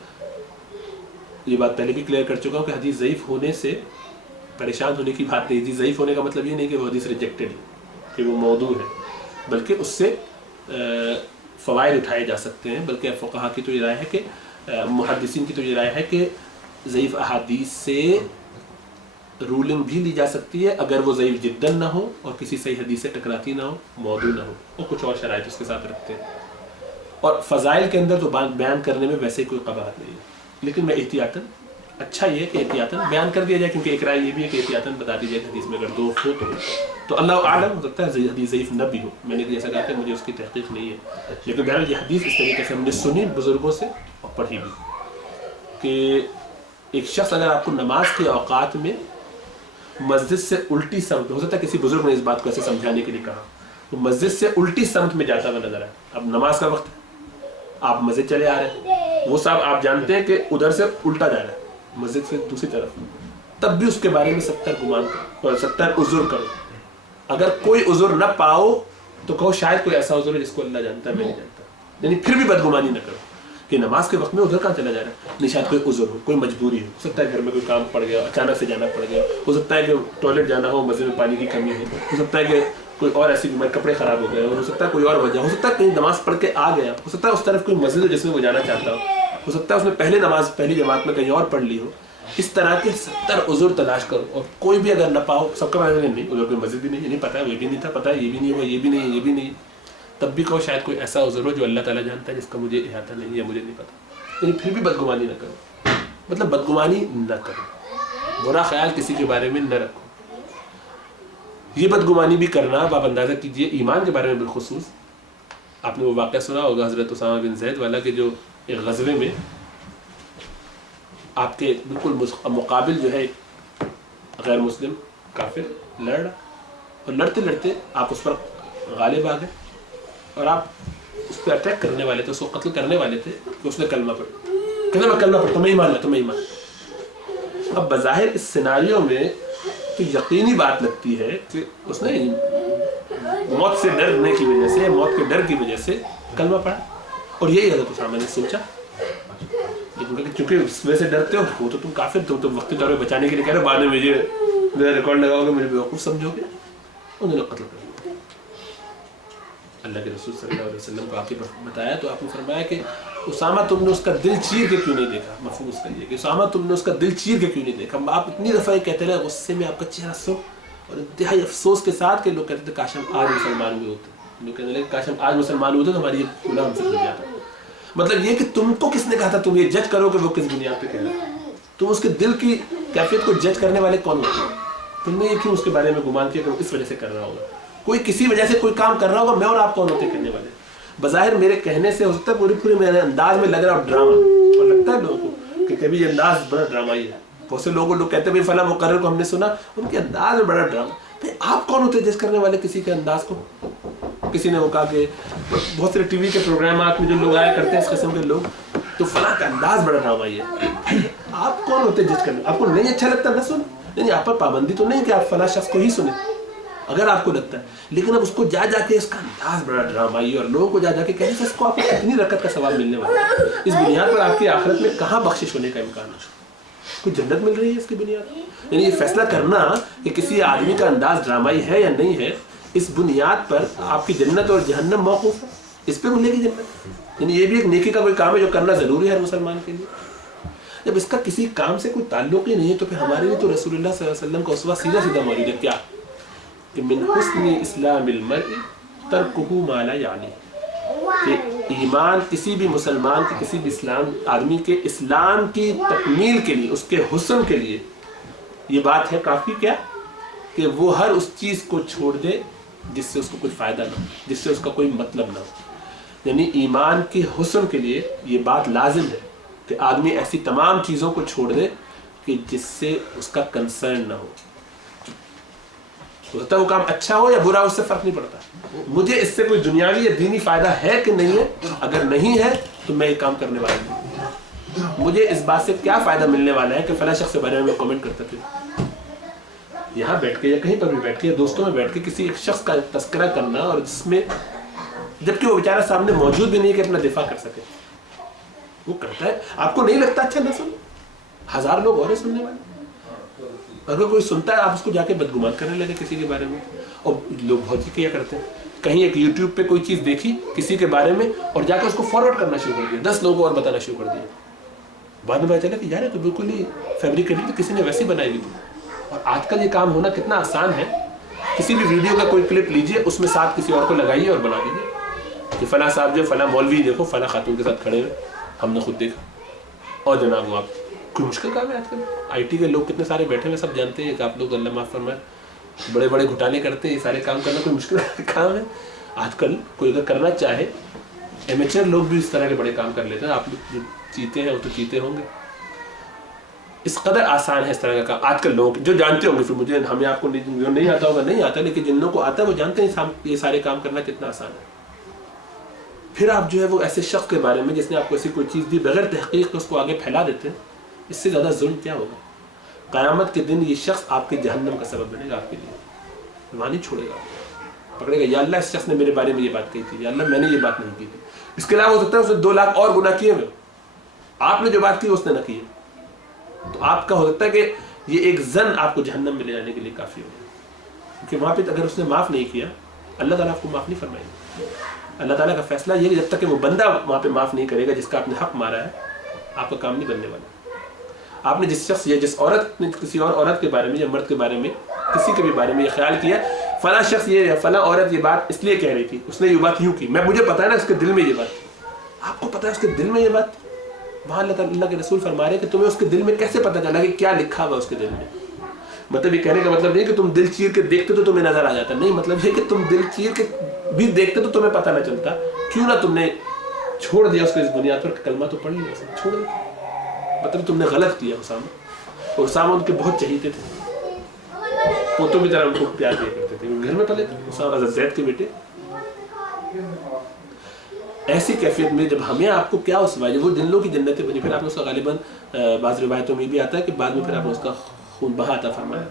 یہ بات پہلے بھی کلیئر کر چکا ہوں کہ حدیث ضعیف ہونے سے پریشان ہونے کی بات نہیں. حدیث ضعیف ہونے کا مطلب یہ نہیں کہ وہ حدیث ریجیکٹڈ ہے, کہ وہ موضوع ہے, بلکہ اس سے فوائد اٹھائے جا سکتے ہیں. بلکہ فقہا کی تو یہ رائے ہے کہ محدثین کی تو یہ رائے ہے کہ ضعیف احادیث سے رولنگ بھی لی جا سکتی ہے اگر وہ ضعیف جداً نہ ہو اور کسی صحیح حدیث سے ٹکراتی نہ ہو, موضوع نہ ہو, اور کچھ اور شرائط اس کے ساتھ رکھتے ہیں. اور فضائل کے اندر تو بیان کرنے میں ویسے کوئی قباحت نہیں ہے, لیکن میں احتیاطاً, اچھا یہ ہے کہ احتیاطاً بیان کر دیا جائے, کیونکہ ایک رائے یہ بھی ہے کہ احتیاطاً بتا دی جائے حدیث میں اگر دو ہو تو اللہ اعلم, ہو سکتا ہے حدیث ضعیف نہ بھی ہو. میں نے جیسا کہا کہ مجھے اس کی تحقیق نہیں ہے, لیکن بہرحال یہ حدیث اس طریقے سے ہم نے سنی بزرگوں سے اور پڑھی بھی کہ ایک شخص اگر آپ کو نماز کے اوقات میں مسجد سے الٹی سمت, ہو سکتا ہے کسی بزرگ نے اس بات کو ایسے سمجھانے کے لیے کہا, تو مسجد سے الٹی سمت میں جاتا ہوا نظر آئے. اب نماز کا وقت ہے, آپ مسجد چلے آ رہے ہیں, وہ صاحب آپ جانتے ہیں کہ ادھر سے الٹا جا رہا ہے مسجد سے دوسری طرف, تب بھی اس کے بارے میں 70 گمان کرو, 70 عذر کرو. اگر کوئی عذر نہ پاؤ تو کہو شاید کوئی ایسا عذر ہے جس کو اللہ جانتا ہے, میں نہیں جانتا. یعنی پھر بھی بدگمانی نہ کرو کہ نماز کے وقت میں ادھر کہاں چلا جا رہا ہے, نہیں شاید کوئی عذر ہو, کوئی مجبوری ہو سکتا ہے گھر میں کوئی کام پڑ گیا, اچانک سے جانا پڑ گیا, ہو سکتا ہے کہ ٹوائلٹ جانا ہو, مسجد میں پانی کی کمی ہو سکتا ہے کہ کوئی اور ایسی بیماری, کپڑے خراب ہو گئے, ہو سکتا ہے کوئی اور وجہ, ہو سکتا ہے کہیں نماز پڑھ کے آ گیا, ہو سکتا ہے اس طرف کوئی مسجد ہو جس میں وہ جانا چاہتا ہو سکتا ہے اس نے پہلے نماز پہلی جماعت میں کہیں اور پڑھ لی ہو. اس طرح کے 70 عذر تلاش کرو, اور کوئی بھی اگر نہ پاؤ, سب کا مطلب نہیں ادھر کوئی مسجد بھی نہیں پتا ہے, یہ بھی نہیں تھا پتا ہے, یہ بھی نہیں ہوا, یہ بھی نہیں, یہ بھی نہیں, تب بھی کہو شاید کوئی ایسا عذر ہو جو اللہ تعالیٰ جانتا ہے جس کا مجھے احاطہ نہیں ہے, مجھے نہیں پتا. یعنی پھر بھی بدگمانی نہ کرو, مطلب بدگمانی نہ کرو, برا خیال کسی کے بارے میں نہ رکھو. یہ بدگمانی بھی کرنا آپ اندازہ کیجئے ایمان کے بارے میں بالخصوص. آپ نے وہ واقعہ سنا ہوگا حضرت اسامہ بن زید والا, کہ جو ایک غزوے میں آپ کے بالکل مقابل جو ہے غیر مسلم کافر لڑ رہا, اور لڑتے لڑتے آپ اس پر غالب آ گئے, اور آپ اس پہ اٹیک کرنے والے تھے, اس کو قتل کرنے والے تھے, کہ اس نے کلمہ پڑھا, کہنا میں کلمہ پڑھتا ہوں, میں ایمان لاتا ہوں, میں ایمان. اب بظاہر اس سیناریو میں تو یقینی بات لگتی ہے کہ اس نے موت سے ڈرنے کی وجہ سے, موت کے ڈر کی وجہ سے کلمہ پڑھا. اور یہی حضرت اسامہ نے سوچا, لیکن چونکہ اس وجہ سے ڈرتے ہو, وہ تو تم کافر تم تو وقتی طور پہ بچانے کے لیے کہہ رہے, بعد میں مجھے میرا ریکارڈ لگاؤ گے, مجھے بیوقوف سمجھو گے. انہوں نے قتل کر دیا. اللہ کے رسول صلی اللہ علیہ وسلم کو آ کے بتایا تو آپ نے فرمایا کہ اسامہ تم نے اس کا دل چیر کے کیوں نہیں دیکھا. مفہوم اس کا یہ کہ اسامہ تم نے اس کا دل چیر کے کیوں نہیں دیکھا. آپ اتنی دفعہ کہتے رہے, غصے میں آپ کا چہرہ سرخ اور انتہائی افسوس کے ساتھ, کہ لوگ کہتے تھے کاش ہم آج مسلمان ہوئے ہوتے, لوگ کہتے ہیں کاش ہم آج مسلمان ہوتے تو ہماری یہ گناہ ہم سے ہو جاتا. مطلب یہ کہ تم کو کس نے کہا تھا تم یہ جج کرو کہ وہ کس بنیاد پہ کہہ رہا ہے. تم اس کے دل کی کیفیت کو جج کرنے والے کون ہوتے ہیں؟ تم نے یہ کیوں اس کے بارے میں گمان کیا کہ وہ اس وجہ سے کر رہا ہوگا. کوئی کسی وجہ سے کوئی کام کر رہا ہوگا, میں اور آپ کون ہوتے کرنے والے. بظاہر میرے کہنے سے ہو سکتا ہے پورے میرے انداز میں لگ رہا ہے ڈرامہ, اور لگتا ہے لوگوں کو کہ کبھی یہ انداز بڑا ڈرامہ ہی ہے. بہت سے لوگ کہتے ہیں فلاں مقرر کو ہم نے سنا, ان کے انداز میں بڑا ڈرامہ. بھائی آپ کون ہوتے جج کرنے والے کسی کے انداز کو. کسی نے وہ کہا کہ بہت سارے ٹی وی کے پروگرامات میں جو لوگ آیا کرتے ہیں اس قسم کے لوگ, تو فلاں کا انداز بڑا ڈرامہ ہی ہے. آپ کون ہوتے جج کرنے. آپ کو نہیں اچھا لگتا نہ سن, نہیں آپ پر پابندی تو نہیں کہ آپ فلاں شخص کو ہی سنیں اگر آپ کو لگتا ہے, لیکن اب اس کو جا کے اس کا انداز بڑا ڈرامائی, اور لوگوں کو جا کے کہنے سے اس کو آپ کو کتنی رکعت کا ثواب ملنے والا ہے. اس بنیاد پر آپ کی آخرت میں کہاں بخشش ہونے کا امکان ہے. کوئی جنت مل رہی ہے اس کی بنیاد. یعنی یہ فیصلہ کرنا کہ کسی آدمی کا انداز ڈرامائی ہے یا نہیں ہے, اس بنیاد پر آپ کی جنت اور جہنم موقوف ہے, اس پہ ملے گی جنت. یعنی یہ بھی ایک نیکی کا کوئی کام ہے جو کرنا ضروری ہے ہر مسلمان کے لیے. جب اس کا کسی کام سے کوئی تعلق ہی نہیں ہے تو پھر ہمارے لیے تو رسول اللہ صلی اللہ علیہ وسلم کا اسوہ سیدھا موجود ہے. کیا کہ من حسن اسلام المرء ترکہ ما لا یعنی, کہ ایمان کسی بھی مسلمان کے, کسی بھی اسلام آدمی کے اسلام کی تکمیل کے لیے, اس کے حسن کے لیے یہ بات ہے کافی, کیا کہ وہ ہر اس چیز کو چھوڑ دے جس سے اس کو کوئی فائدہ نہ ہو, جس سے اس کا کوئی مطلب نہ ہو. یعنی ایمان کے حسن کے لیے یہ بات لازم ہے کہ آدمی ایسی تمام چیزوں کو چھوڑ دے کہ جس سے اس کا کنسرن نہ ہو سکتا ہے وہ کام اچھا ہو یا برا اس سے فرق نہیں پڑتا. مجھے اس سے کوئی دنیاوی یا دینی فائدہ ہے کہ نہیں ہے, اگر نہیں ہے تو میں یہ کام کرنے والا نہیں. مجھے اس بات سے کیا فائدہ ملنے والا ہے کہ فلاں شخص کے بارے میں کامنٹ کرتا تھا. یہاں بیٹھ کے یا کہیں پر بھی بیٹھ کے یا دوستوں میں بیٹھ کے کسی ایک شخص کا تذکرہ کرنا, اور جس میں جبکہ وہ بیچارہ سامنے موجود بھی نہیں کہ اپنا دفاع کر سکے, وہ کرتا ہے. آپ کو نہیں لگتا اچھا نہ سنو, 1000 لوگ اور ہیں سننے والے. اگر کوئی سنتا ہے آپ اس کو جا کے بدگمان کرنے لگے کسی کے بارے میں. اور لوگ بہت ہی کیا کرتے ہیں, کہیں ایک یوٹیوب پہ کوئی چیز دیکھی کسی کے بارے میں اور جا کے اس کو فارورڈ کرنا شروع کر دیا, 10 لوگوں کو اور بتانا شروع کر دیا. بعد میں پتا چلا کہ یار تو بالکل ہی فیبریکیٹڈ تھی, کسی نے ویسی بنائی ہوئی تھی. اور آج کل یہ کام ہونا کتنا آسان ہے. کسی بھی ویڈیو کا کوئی کلپ لیجئے, اس میں ساتھ کسی اور کو لگائیے اور بنا دیجیے کہ فلاں صاحب جو فلاں مولوی دیکھو فلاں خاتون کے ساتھ کھڑے ہوئے, ہم نے خود دیکھا. اور جناب وہ آپ کوئی مشکل کام ہے. آج کل آئی ٹی کے لوگ کتنے سارے بیٹھے ہوئے, سب جانتے ہیں کہ آپ لوگ اللہ معاف فرمائے بڑے بڑے گھوٹالے کرتے ہیں. یہ سارے کام کرنا کوئی مشکل کام ہے. آج کل کوئی اگر کرنا چاہے, ایمیچر لوگ بھی اس طرح کے بڑے کام کر لیتے ہیں. آپ لوگ جو چیتے ہیں وہ تو چیتے ہوں گے. اس قدر آسان ہے اس طرح کا کام آج کل لوگ جو جانتے ہوں گے. پھر مجھے ہمیں آپ کو نہیں آتا ہوگا نہیں آتا, لیکن جن لوگوں کو آتا ہے وہ جانتے ہیں یہ سارے کام کرنا کتنا آسان ہے. پھر آپ جو ہے وہ ایسے شخص کے بارے میں جس نے آپ کو ایسی کوئی چیز دی بغیر تحقیق اس کو آگے پھیلا دیتے ہیں. اس سے زیادہ ظلم کیا ہوگا. قیامت کے دن یہ شخص آپ کے جہنم کا سبب بنے گا, آپ کے لیے وہاں نہیں چھوڑے گا, پکڑے گا. یا اللہ اس شخص نے میرے بارے میں یہ بات کہی تھی, یا اللہ میں نے یہ بات نہیں کی تھی. اس کے علاوہ ہو سکتا ہے اس نے 2 لاکھ اور گناہ کیے ہوئے, آپ نے جو بات کی اس نے نہ کی ہے, تو آپ کا ہو سکتا ہے کہ یہ ایک زن آپ کو جہنم میں لے جانے کے لیے کافی ہوگا. کیونکہ وہاں پہ اگر اس نے معاف نہیں کیا, اللہ تعالیٰ آپ کو معاف نہیں فرمائے گا. اللہ تعالیٰ کا فیصلہ یہ کہ جب تک کہ وہ بندہ وہاں پہ معاف نہیں کرے گا جس کا آپ نے حق مارا ہے, آپ کا کام نہیں بننے والا. آپ نے جس شخص یا جس عورت نے کسی اور عورت کے بارے میں یا مرد کے بارے میں کسی کے بھی بارے میں یہ خیال کیا فلاں شخص یہ یا فلاں عورت یہ بات اس لیے کہہ رہی تھی, اس نے یہ بات یوں کی, مجھے پتا ہے نا اس کے دل میں یہ بات تھی. آپ کو پتا ہے اس کے دل میں یہ بات, وہاں اللہ کے رسول فرما رہے ہیں کہ تمہیں اس کے دل میں کیسے پتا چلا کہ کیا لکھا ہوا اس کے دل میں. مطلب یہ کہنے کا مطلب نہیں کہ تم دل چیر کے دیکھتے تو تمہیں نظر آ جاتا, نہیں, مطلب یہ کہ تم دل چیر کے بھی دیکھتے تو تمہیں پتہ نہ چلتا. کیوں نہ تم نے چھوڑ دیا اس کو اس بنیاد پر کلمہ تو پڑھ لیا, چھوڑ دیا, مطلب تم نے غلط کیا. اسامہ ان کے بہت چہیتے تھے, پوتوں کی طرح ان کو پیار کیا کرتے تھے, گھر میں پلے تھے اسامہ حضرت زید کے بیٹے. ایسی کیفیت میں جب ہمیں آپ کو کیا اس وجہ وہ جنلوں کی جنتیں بنی, پھر آپ نے اس کا غالباً بعض روایتوں میں بھی آتا ہے کہ بعد میں پھر آپ نے اس کا خون بہا عطا فرمایا.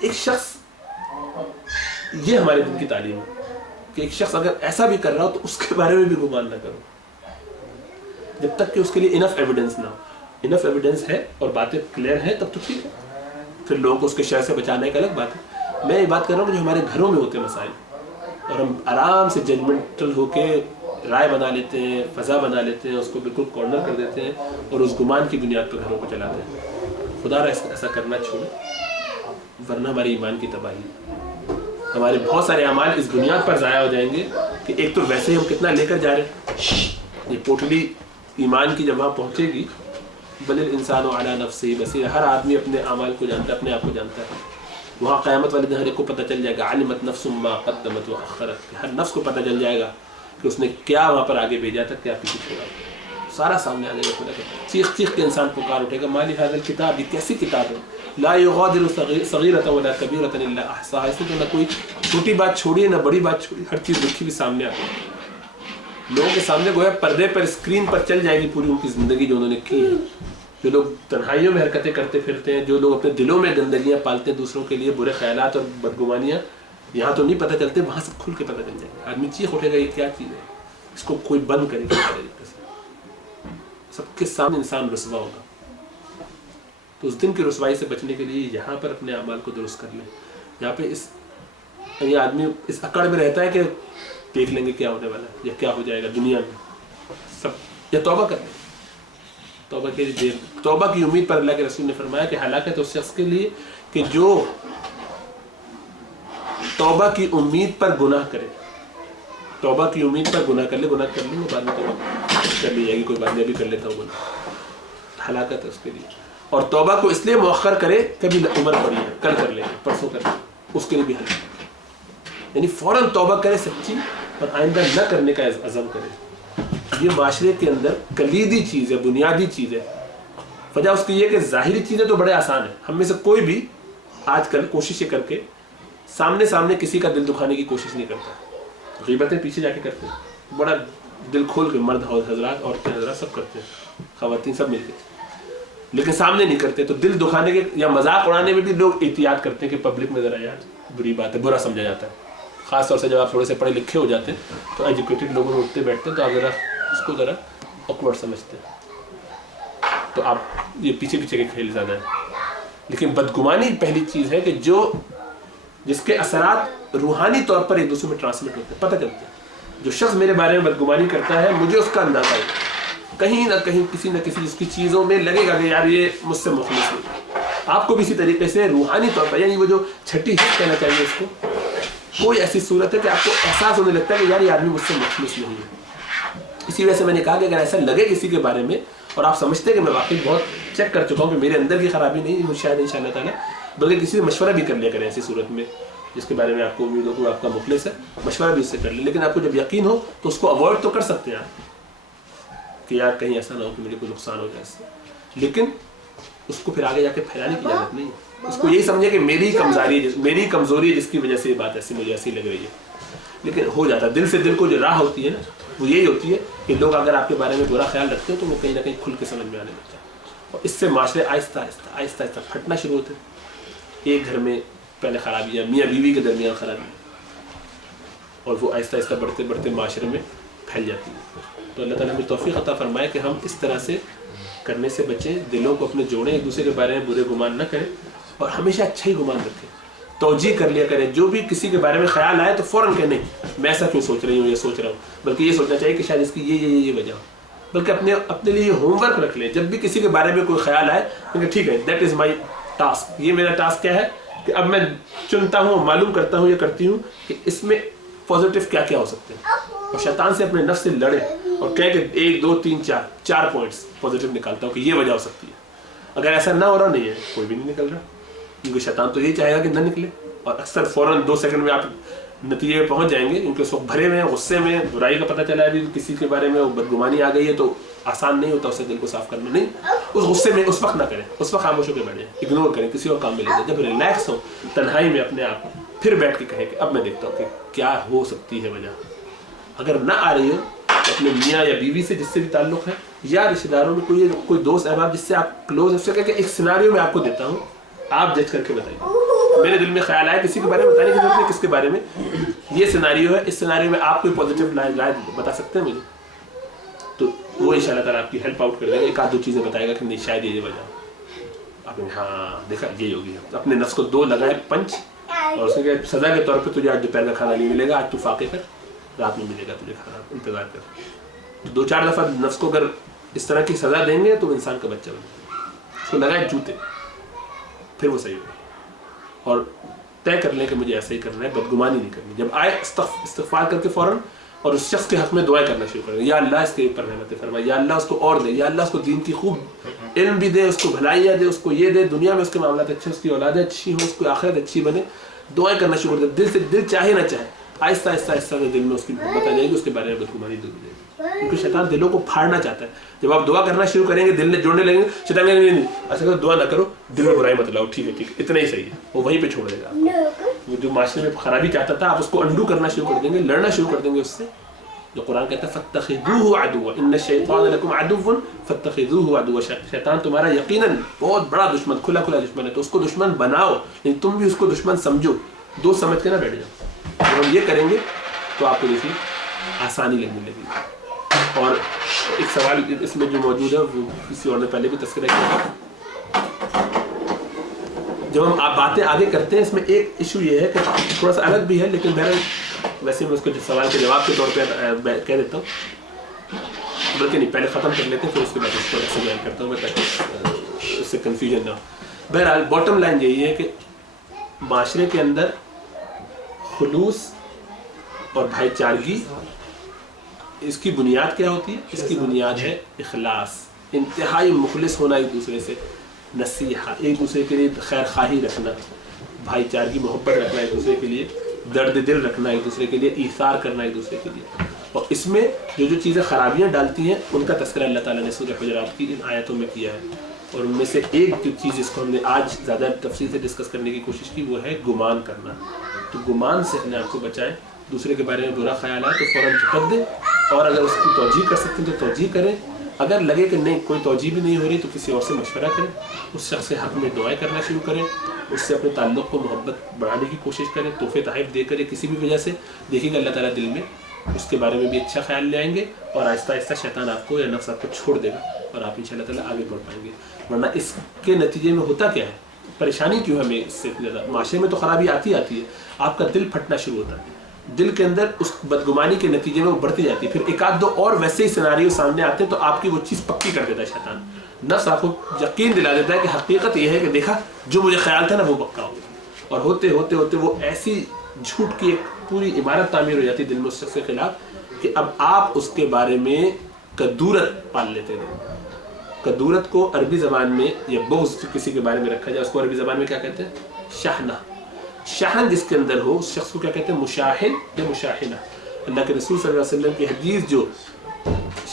ایک شخص, یہ ہمارے دن کی تعلیم ہے کہ ایک شخص اگر ایسا بھی کر رہا ہو تو اس کے بارے میں بھی گمان نہ کرو جب تک کہ اس کے لیے انف ایویڈنس نہ ہو. انف ایویڈنس ہے اور باتیں کلیئر ہیں تب تو ٹھیک ہے, پھر لوگوں کو اس کے شر سے بچانے کا الگ بات ہے. میں یہ بات کر رہا ہوں کہ جو ہمارے گھروں میں ہوتے مسائل, اور ہم آرام سے ججمنٹل ہو کے رائے بنا لیتے ہیں, فضا بنا لیتے ہیں, اس کو بالکل کارنر کر دیتے ہیں اور اس گمان کی بنیاد پر گھروں کو چلاتے ہیں. خدا را ایسا کرنا چھوڑیں, ورنہ ہماری ایمان کی تباہی, ہمارے بہت سارے اعمال اس بنیاد پر ضائع ہو جائیں گے کہ ایک تو ویسے ہی ہم کتنا لے کر جا رہے ہیں. یہ پوٹلی ایمان کی جب وہاں پہنچے گی, بل الانسان علی نفسہ بصیر, ہر آدمی اپنے اعمال کو جانتا ہے, اپنے آپ کو جانتا ہے. وہاں قیامت والے دن ہر ایک کو پتہ چل جائے گا, علمت نفس ما قدمت واخرت, ہر نفس کو پتہ چل جائے گا کہ اس نے کیا وہاں پر آگے بھیجا تھا, کیا پیچھے چھوڑا, سارا سامنے آ جائے گا. چیخ چیخ کے انسان پکار اٹھے گا, مالی ھذا الکتاب, یہ کیسی کتاب ہے, لا یغادر صغیرۃ ولا کبیرۃ الا احصاها, اس میں نہ کوئی چھوٹی بات چھوڑی ہے نہ بڑی بات چھوڑی, ہر چیز لکھی ہوئی سامنے آ گئی. لوگوں کے سامنے گویا پردے پر اسکرین پر چل جائے گی پوری ان کی زندگی جو انہوں نے کی ہے. جو لوگ تنہائیوں میں حرکتیں کرتے پھرتے ہیں, جو لوگ اپنے دلوں میں گندگیاں پالتے ہیں دوسروں کے لیے, برے خیالات اور بدگمانیاں, یہاں تو نہیں پتہ چلتے, وہاں سب کھل کے پتہ چل جائے گا. آدمی چیخ اٹھے گا یہ کیا چیز ہے, اس کو کوئی بند کرے گا طریقے سے, سب کے سامنے انسان رسوا ہوگا. تو اس دن کی رسوائی سے بچنے کے لیے یہاں پر اپنے اعمال کو درست کر لیں. یہاں پہ یہ آدمی اس اکڑ میں رہتا ہے کہ دیکھ لیں گے کیا ہونے والا ہے یا کیا ہو جائے گا دنیا میں, سب یا توبہ کر لیں. توبہ کی امید پر اللہ کے رسول نے فرمایا کہ ہلاکت اس شخص کے لیے کہ جو توبہ کی امید پر گناہ کرے, توبہ کی امید پر گناہ کر لے, گناہ کر لیں گے بعد میں توبہ کر لی جائے گی, کوئی بات نہیں ابھی کر لیتا ہوں گناہ, ہلاکت ہے اس کے لیے. اور توبہ کو اس لیے مؤخر کرے کبھی عمر پڑی ہے, کل کر لیں گے, پرسوں کر لیں گے, اس کے لیے بھی ہلاکت. یعنی فوراً توبہ کرے سچی اور آئندہ نہ کرنے کا عزم کرے. یہ معاشرے کے اندر کلیدی چیز ہے, بنیادی چیز ہے. وجہ اس کی یہ کہ ظاہری چیزیں تو بڑے آسان ہیں. ہم میں سے کوئی بھی آج کل کوشش یہ کر کے سامنے کسی کا دل دکھانے کی کوشش نہیں کرتا. غیبتیں پیچھے جا کے کرتے ہیں, بڑا دل کھول کے مرد حضرات, عورتیں حضرات سب کرتے ہیں, خواتین سب مل کے, لیکن سامنے نہیں کرتے. تو دل دکھانے کے یا مذاق اڑانے میں بھی لوگ احتیاط کرتے ہیں کہ پبلک میں ذرا یار بری بات ہے, برا سمجھا جاتا ہے. خاص طور سے جب آپ تھوڑے سے پڑھے لکھے ہو جاتے ہیں تو ایجوکیٹڈ لوگوں میں اٹھتے بیٹھتے ہیں تو آپ ذرا اس کو ذرا آکورڈ سمجھتے ہیں, تو آپ یہ پیچھے کے کھیل زیادہ ہیں. لیکن بدگمانی پہلی چیز ہے کہ جس کے اثرات روحانی طور پر ایک دوسرے میں ٹرانسمٹ ہوتے ہیں, پتہ چلتے ہیں. جو شخص میرے بارے میں بدگمانی کرتا ہے مجھے اس کا اندازہ ہے, کہیں نہ کہیں کسی نہ کسی اس کی چیزوں میں لگے گا کہ یار یہ مجھ سے مخلص نہیں. آپ کو بھی اسی طریقے سے روحانی طور پر, یعنی وہ جو چھٹی حص کہنا چاہیے اس کو, کوئی ایسی صورت ہے کہ آپ کو احساس ہونے لگتا ہے کہ یار یہ آدمی مجھ سے مخلص نہیں ہے. اسی وجہ سے میں نے کہا کہ اگر ایسا لگے کسی کے بارے میں اور آپ سمجھتے ہیں کہ میں واقعی بہت چیک کر چکا ہوں کہ میرے اندر کی خرابی نہیں شاید ان شاء اللہ تعالیٰ, بلکہ کسی سے مشورہ بھی کر لیا کریں ایسی صورت میں جس کے بارے میں آپ کو امید ہو کہ آپ کا مخلص ہے, مشورہ بھی اس سے کر لیں. لیکن آپ کو جب یقین ہو تو اس کو اوائڈ تو کر سکتے ہیں آپ کہ یار کہیں ایسا نہ ہو کہ مجھے کوئی نقصان ہو جائے اس سے, لیکن اس کو پھر آگے جا کے پھیلانے کی اجازت نہیں ہے. اس کو یہی سمجھے کہ میری کمزوری ہے جس کی وجہ سے یہ بات ایسی مجھے ایسی لگ رہی ہے. لیکن ہو جاتا ہے دل سے. دل کو جو راہ ہوتی ہے نا وہ یہی ہوتی ہے کہ لوگ اگر آپ کے بارے میں برا خیال رکھتے ہیں تو وہ کہیں نہ کہیں کھل کے سمجھ میں آنے لگتا ہے, اور اس سے معاشرے آہستہ آہستہ پھٹنا شروع ہوتے ہیں. ایک گھر میں پہلے خرابیاں, میاں بیوی کے درمیان خرابیاں, اور وہ آہستہ آہستہ بڑھتے بڑھتے معاشرے میں پھیل جاتی ہے. تو اللہ تعالیٰ ہمیں توفیق عطا فرمائے کہ ہم اس طرح سے کرنے سے بچیں, دلوں کو اپنے جوڑیں, ایک دوسرے کے بارے میں برے گمان نہ کریں اور ہمیشہ اچھا ہی گمان رکھیں. توجیہ کر لیا کریں, جو بھی کسی کے بارے میں خیال آئے تو فوراً کہ نہیں میں ایسا کیوں سوچ رہی ہوں, یہ سوچ رہا ہوں, بلکہ یہ سوچنا چاہیے کہ شاید اس کی یہ وجہ ہو. بلکہ اپنے لیے ہوم ورک رکھ لیں. جب بھی کسی کے بارے میں کوئی خیال آئے کہ ٹھیک ہے دیٹ از مائی ٹاسک, یہ میرا ٹاسک کیا ہے کہ اب میں چنتا ہوں, معلوم کرتا ہوں, یہ کرتی ہوں کہ اس میں پازیٹیو کیا ہو سکتے ہیں, اور شیطان سے اپنے نفس سے لڑیں اور کہیں کہ 1 2 3 4 پوائنٹس پازیٹیو نکالتا ہوں کہ یہ وجہ ہو سکتی ہے. اگر ایسا نہ ہو رہا نہیں ہے کوئی بھی نہیں نکل رہا, کیونکہ شیطان تو یہی چاہے گا کہ نہ نکلے, اور اکثر فوراً 2 سیکنڈ میں آپ نتیجے پہ پہنچ جائیں گے, کیونکہ اس وقت بھرے میں غصے میں برائی کا پتہ چلا ہے, ابھی کسی کے بارے میں بدگمانی آ گئی ہے تو آسان نہیں ہوتا اسے دل کو صاف کرنا. نہیں, اس غصے میں اس وقت نہ کریں, اس وقت خاموش ہو کے بیٹھ جائیں, اگنور کریں, کسی اور کام میں لے جائیں. جب ریلیکس ہو تنہائی میں اپنے آپ پھر بیٹھ کے کہیں کہ اب میں دیکھتا ہوں کہ کیا ہو سکتی ہے وجہ. اگر نہ آ رہی ہو تو اپنے میاں یا بیوی سے جس سے بھی تعلق ہے, یا رشتے داروں میں کوئی دوست احباب جس سے آپ کلوز ہیں, اس سے کہہ کہ ایک سیناریو میں آپ کو دیتا ہوں, آپ جج کر کے بتائیے. میرے دل میں خیال آیا کسی کے بارے میں بتانے کی ضرورت نہیں, کس کے بارے میں یہ سیناریو ہے, اس سیناریو میں آپ کوئی پازیٹیو رائے بتا سکتے ہیں مجھے, تو وہ ان شاء اللہ تعالیٰ آپ کی ہیلپ آؤٹ کر دے گا. 1 آدھ 2 چیزیں بتائے گا کہ نہیں شاید یہ وجہ, آپ نے ہاں دیکھا یہ ہوگی. اپنے نفس کو 2 لگائے پنچ, اور اس نے کہا سزا کے طور پہ تجھے آج دوپہر کا کھانا نہیں ملے گا, آج تو فاقے کر, رات میں ملے گا تجھے کھانا, انتظار کر. 2-4 دفعہ نفس کو اگر اس طرح کی سزا دیں گے تو انسان کا بچہ بنے گا. اس کو لگائے جوتے, پھر وہ صحیح ہوگا. اور طے کر لیں کہ مجھے ایسا ہی کرنا ہے, بدگمانی نہیں کرنی. جب آئے استغفار کر کے فوراً اور اس شخص کے حق میں دعائیں کرنا شروع کریں, یا اللہ اس کے اوپر رحمت فرما, یا اللہ اس کو اور دے, یا اللہ اس کو دین کی خوب علم بھی دے, اس کو بھلائیاں دے, اس کو یہ دے, دنیا میں اس کے معاملات اچھے, اس کی اولادیں اچھی ہوں, اس کی آخرت اچھی بنے. دعائیں کرنا شروع کر دیں دل سے, دل چاہے نہ چاہے, آہستہ آہستہ دل میں اس کی محبت آ جائے گی, اس کے بارے میں بدگمانی دور ہو جائے گی. کیونکہ شیطان دلوں کو پھاڑنا چاہتا ہے. جب آپ دعا کرنا شروع کریں گے, دل میں جوڑنے لگیں گے, شیطان کہے نہیں ایسا کرو, دعا نہ کرو, دل میں برائی مت لاؤ, ٹھیک ہے اتنا ہی صحیح ہے, وہ وہیں پہ چھوڑ دے گا آپ کو. وہ جو معاشرے میں خرابی چاہتا تھا آپ اس کو انڈو کرنا شروع کر دیں گے, لڑنا شروع کر دیں گے اس سے. جو قرآن کہتا ہے فاتخذوہ عدوا ان الشیطان لکم عدو فاتخذوہ عدوا, شیطان تمہارا یقیناً بہت بڑا دشمن, کھلا دشمن ہے, تو اس کو دشمن بناؤ, لیکن تم بھی اس کو دشمن سمجھو, دوست سمجھ کے نہ بیٹھ جاؤ. جب ہم یہ کریں گے تو آپ کو دیکھیے آسانی لگنے لگے گی. اور ایک سوال اس میں جو موجود ہے وہ کسی اور نے پہلے بھی تذکرہ کیا. جب ہم باتیں آگے کرتے ہیں اس میں ایک ایشو یہ ہے کہ تھوڑا سا الگ بھی ہے, لیکن بہرحال ویسے میں اس کو سوال کے جواب کے طور پہ کہہ دیتا ہوں, بلکہ نہیں پہلے ختم کر لیتے ہیں پھر اس کے بعد اس کو ایسے بیان کرتا ہوں میں تاکہ اس سے کنفیوژن نہ ہو. بہرحال باٹم لائن یہی ہے کہ معاشرے کے اندر خلوص اور بھائی چارگی اس کی بنیاد کیا ہوتی ہے؟ اس کی بنیاد ہے اخلاص, انتہائی مخلص ہونا ایک دوسرے سے, نصیحہ, ایک دوسرے کے لیے خیر خواہی رکھنا, بھائی چارگی محبت رکھنا ایک دوسرے کے لیے, درد دل رکھنا ایک دوسرے کے لیے, ایثار کرنا ایک دوسرے کے لیے. اور اس میں جو چیزیں خرابیاں ڈالتی ہیں ان کا تذکرہ اللہ تعالیٰ نے سورہ حجرات کی ان آیتوں میں کیا ہے. اور ان میں سے ایک جو چیز جس کو ہم نے آج زیادہ تفصیل سے ڈسکس کرنے کی کوشش کی وہ ہے گمان کرنا. تو گمان سے اپنے آپ کو بچائیں. دوسرے کے بارے میں برا خیال آئے تو فوراً جھٹک دیں, اور اگر اس کی توجیہ کر سکتے ہیں تو توجیہ کریں. اگر لگے کہ نہیں کوئی توجیہ بھی نہیں ہو رہی تو کسی اور سے مشورہ کریں, اس شخص کے حق میں دعائیں کرنا شروع کریں, اس سے اپنے تعلق کو محبت بڑھانے کی کوشش کریں, تحفے تحائف دے کریں کسی بھی وجہ سے. دیکھیں گے اللہ تعالیٰ دل میں اس کے بارے میں بھی اچھا خیال لے آئیں گے, اور آہستہ آہستہ شیطان آپ کو یا نفس آپ کو چھوڑ دے گا, اور آپ انشاء اللہ تعالیٰ آگے بڑھ پائیں گے. ورنہ اس کے نتیجے میں ہوتا کیا ہے, پریشانی کیوں ہمیں اس سے زیادہ معاشرے میں تو خرابی آتی ہے, آپ کا دل پھٹنا شروع ہوتا ہے. دل کے اندر اس بدگمانی کے نتیجے میں وہ بڑھتی جاتی ہے. پھر ایک آدھ دو اور ویسے ہی سیناریو سامنے آتے ہیں تو آپ کی وہ چیز پکی کر دیتا ہے شیطان. نفس آپ کو یقین دلا دیتا ہے کہ حقیقت یہ ہے کہ دیکھا جو مجھے خیال تھا نا وہ پکا ہو گیا, اور ہوتے ہوتے ہوتے وہ ایسی جھوٹ کی ایک پوری عمارت تعمیر ہو جاتی ہے دل میں اس شخص کے خلاف کہ اب آپ اس کے بارے میں کدورت پال لیتے ہیں. کدورت کو عربی زبان میں یا بغض کسی کے بارے میں رکھا جائے اس کو عربی زبان میں کیا کہتے ہیں؟ شحنہ. شحن جس کے اندر ہو اس شخص کو کیا کہتے ہیں؟ مشاحن یا مشاحنہ. اللہ کے رسول صلی اللہ علیہ وسلم کی حدیث جو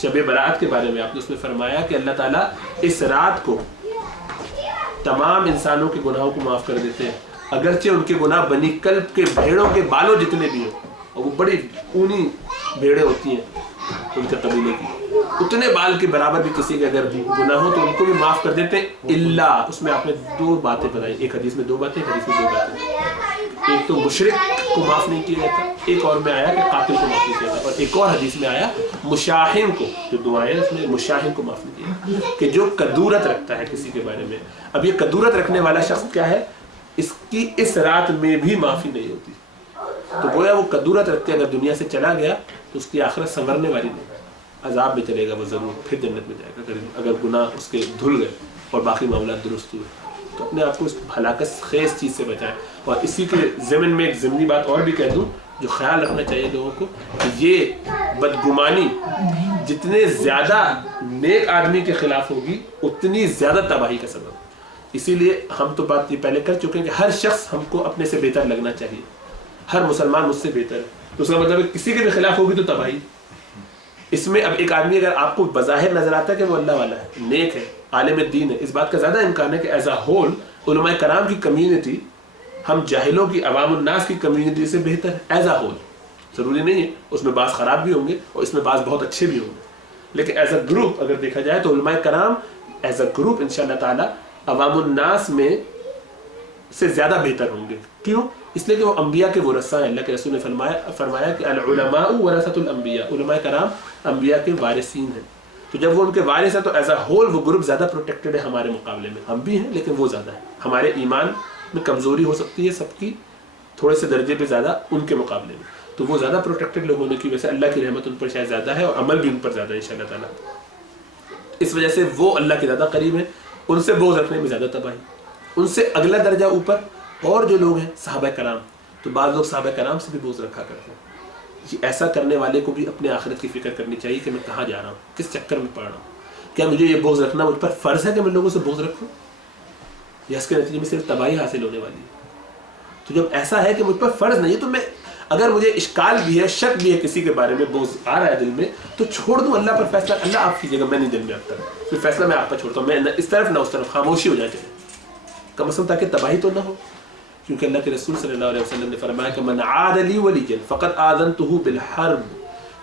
شب برات کے بارے میں آپ نے اس میں فرمایا کہ اللہ تعالیٰ اس رات کو تمام انسانوں کے گناہوں کو معاف کر دیتے ہیں, اگرچہ ان کے گناہ بنی کلب کے بھیڑوں کے بالوں جتنے بھی ہوں, اور وہ بڑی اونی بھیڑیں ہوتی ہیں ان کے قبیلے کی, اتنے بال کے برابر بھی کسی کے اگر گناہ ہو تو ان کو بھی معاف کر دیتے ہیں. اللہ اس میں آپ نے دو باتیں بتائی, ایک حدیث میں دو باتیں, ایک حدیث میں دو باتیں. ایک تو مشرک کو معاف نہیں کیا جاتا, ایک اور میں آیا کہ قاتل کو معاف نہیں کیا جاتا, اور ایک اور حدیث میں آیا مشاحن کو, جو دعائیں اس میں مشاحن کو معاف نہیں کیا کہ جو کدورت رکھتا ہے کسی کے بارے میں. اب یہ کدورت رکھنے والا شخص کیا ہے, اس کی اس رات میں بھی معافی نہیں ہوتی. تو گویا وہ کدورت رکھ کے اگر دنیا سے چلا گیا تو اس کی آخرت سنورنے والی نہیں, عذاب میں چلے گا وہ ضرور, پھر جنت میں جائے گا اگر گناہ اس کے دھل گئے اور باقی معاملات درست ہوئے. تو اپنے آپ کو اس ہلاکت خیز چیز سے بچائیں. اور اسی کے ضمن میں ایک ضمنی بات اور بھی کہہ دوں جو خیال رکھنا چاہیے لوگوں کو, کہ یہ بدگمانی جتنے زیادہ نیک آدمی کے خلاف ہوگی اتنی زیادہ تباہی کا سبب. اسی لیے ہم تو بات یہ پہلے کر چکے ہیں کہ ہر شخص ہم کو اپنے سے بہتر لگنا چاہیے, ہر مسلمان مجھ سے بہتر ہے. تو اس کا مطلب ہے کسی کے بھی خلاف ہوگی تو تباہی. اس میں اب ایک آدمی اگر آپ کو بظاہر نظر آتا ہے کہ وہ اللہ والا ہے, نیک ہے, عالم دین ہے, اس بات کا زیادہ امکان ہے کہ ایز اے ہول علماء کرام کی کمیونٹی ہم جاہلوں کی, عوام الناس کی کمیونٹی سے بہتر ہے ایز اے ہول. ضروری نہیں ہے, اس میں بعض خراب بھی ہوں گے اور اس میں بعض بہت اچھے بھی ہوں گے, لیکن ایز اے گروپ اگر دیکھا جائے تو علماء کرام ایز اے گروپ انشاءاللہ تعالی عوام الناس میں سے زیادہ بہتر ہوں گے. کیوں؟ اس لیے کہ وہ انبیاء کے ورثہ ہیں. اللہ کے رسول نے فرمایا کہ العلماء ورثۃ الانبیاء, علماء کرام انبیاء کے وارثین ہیں. تو جب وہ ان کے وارث ہیں تو ایز اے ہول وہ گروپ زیادہ پروٹیکٹڈ ہے ہمارے مقابلے میں. ہم بھی ہیں لیکن وہ زیادہ ہے. ہمارے ایمان میں کمزوری ہو سکتی ہے سب کی تھوڑے سے درجے پہ زیادہ ان کے مقابلے میں, تو وہ زیادہ پروٹیکٹڈ لوگ ہونے کی وجہ سے اللہ کی رحمت ان پر شاید زیادہ ہے اور عمل بھی ان پر زیادہ ہے انشاءاللہ تعالیٰ. اس وجہ سے وہ اللہ کے زیادہ قریب ہیں. ان سے بغض رکھنے میں زیادہ تباہی. ان سے اگلا درجہ اوپر اور جو لوگ ہیں صحابہ کرام, تو بعض لوگ صحابہ کرام سے بھی بغض رکھا کرتے ہیں. ایسا کرنے والے کو بھی اپنے آخرت کی فکر کرنی چاہیے کہ میں کہاں جا رہا ہوں, کس چکر میں پڑ رہا ہوں. کیا مجھے یہ بغض رکھنا مجھ پر فرض ہے کہ میں لوگوں سے بغض رکھوں, یا اس کے نتیجے میں صرف تباہی حاصل ہونے والی ہے. تو جب ایسا ہے کہ مجھ پر فرض نہیں ہے تو میں, اگر مجھے اشکال بھی ہے, شک بھی ہے, کسی کے بارے میں بغض آ رہا ہے دل میں, تو چھوڑ دوں اللہ پر فیصلہ. اللہ آپ کیجیے گا, میں نہیں دل میں رکھتا, پھر فیصلہ میں آپ پر چھوڑتا ہوں. میں اس طرف نہ اس طرف, خاموشی ہو جائے چاہیے کم از کم, تاکہ تباہی تو نہ ہو. کیونکہ اللہ کے رسول صلی اللہ علیہ وسلم نے فرمایا کہ من عاد لی ولیا فقد آذنتہ بالحرب,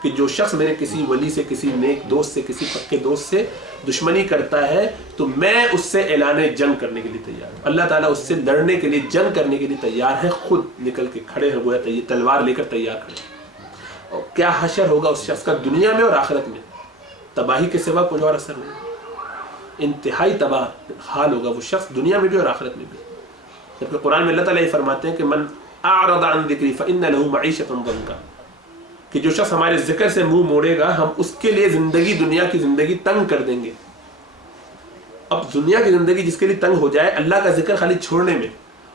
کہ جو شخص میرے کسی ولی سے, کسی نیک دوست سے, کسی پکے دوست سے دشمنی کرتا ہے تو میں اس سے اعلان جنگ کرنے کے لیے تیار ہوں. اللہ تعالیٰ اس سے لڑنے کے لیے, جنگ کرنے کے لیے تیار ہے, خود نکل کے کھڑے ہیں, گویا تلوار لے کر تیار کھڑے. اور کیا حشر ہوگا اس شخص کا دنیا میں اور آخرت میں, تباہی کے سوا کوئی اور اثر نہیں. انتہائی تباہ حال ہوگا وہ شخص دنیا میں بھی اور آخرت میں بھی. جبکہ قرآن میں اللہ تعالیٰ یہ فرماتے ہیں کہ من اعرض عن ذکری فإن له معیشۃ ضنکا, کہ جو شخص ہمارے ذکر سے منہ موڑے گا ہم اس کے لیے زندگی, دنیا کی زندگی تنگ کر دیں گے. اب دنیا کی زندگی جس کے لیے تنگ ہو جائے اللہ کا ذکر خالی چھوڑنے میں,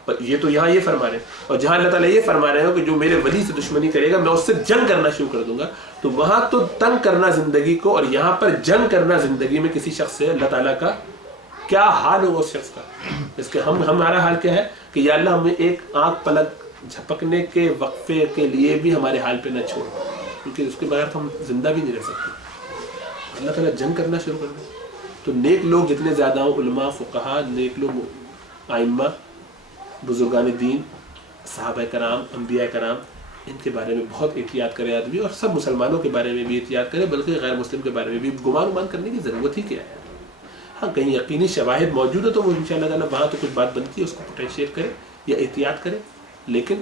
اور یہ تو یہاں یہ فرما رہے ہیں, اور جہاں اللہ تعالیٰ یہ فرما رہے ہیں کہ جو میرے ولی سے دشمنی کرے گا میں اس سے جنگ کرنا شروع کر دوں گا, تو وہاں تو تنگ کرنا زندگی کو, اور یہاں پر جنگ کرنا زندگی میں کسی شخص سے, اللہ تعالیٰ کا کیا حال ہوگا اس شخص کا. اس کے ہمارا حال کیا ہے کہ یا اللہ ہمیں ایک آنکھ پلک جھپکنے کے وقفے کے لیے بھی ہمارے حال پہ نہ چھوڑ, کیونکہ اس کے بغیر ہم زندہ بھی نہیں رہ سکتے. اللہ تعالیٰ جنگ کرنا شروع کر دے. تو نیک لوگ جتنے زیادہ ہوں، علماء، فقہاء، نیک لوگ، ائمہ، بزرگان دین، صحابہ کرام، انبیاء کرام، ان کے بارے میں بہت احتیاط کرے آدمی، اور سب مسلمانوں کے بارے میں بھی احتیاط کرے، بلکہ غیر مسلم کے بارے میں بھی. گمان کرنے کی ضرورت ہی کیا ہے؟ ہاں کہیں یقینی شواہد موجود ہے تو وہ ان شاء اللہ تعالیٰ وہاں تو کچھ بات بنتی ہے، اس کو پوٹینشیٹ کرے یا احتیاط کرے، لیکن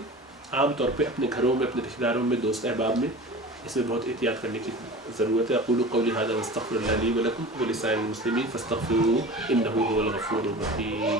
عام طور پہ اپنے گھروں میں، اپنے رشتہ داروں میں، دوست احباب میں اس میں بہت احتیاط کرنے کی ضرورت ہے. اقول قولی ھذا واستغفر اللہ لی ولکم ولسائر المسلمین فاستغفروہ انہ ھو الغفور الرحیم.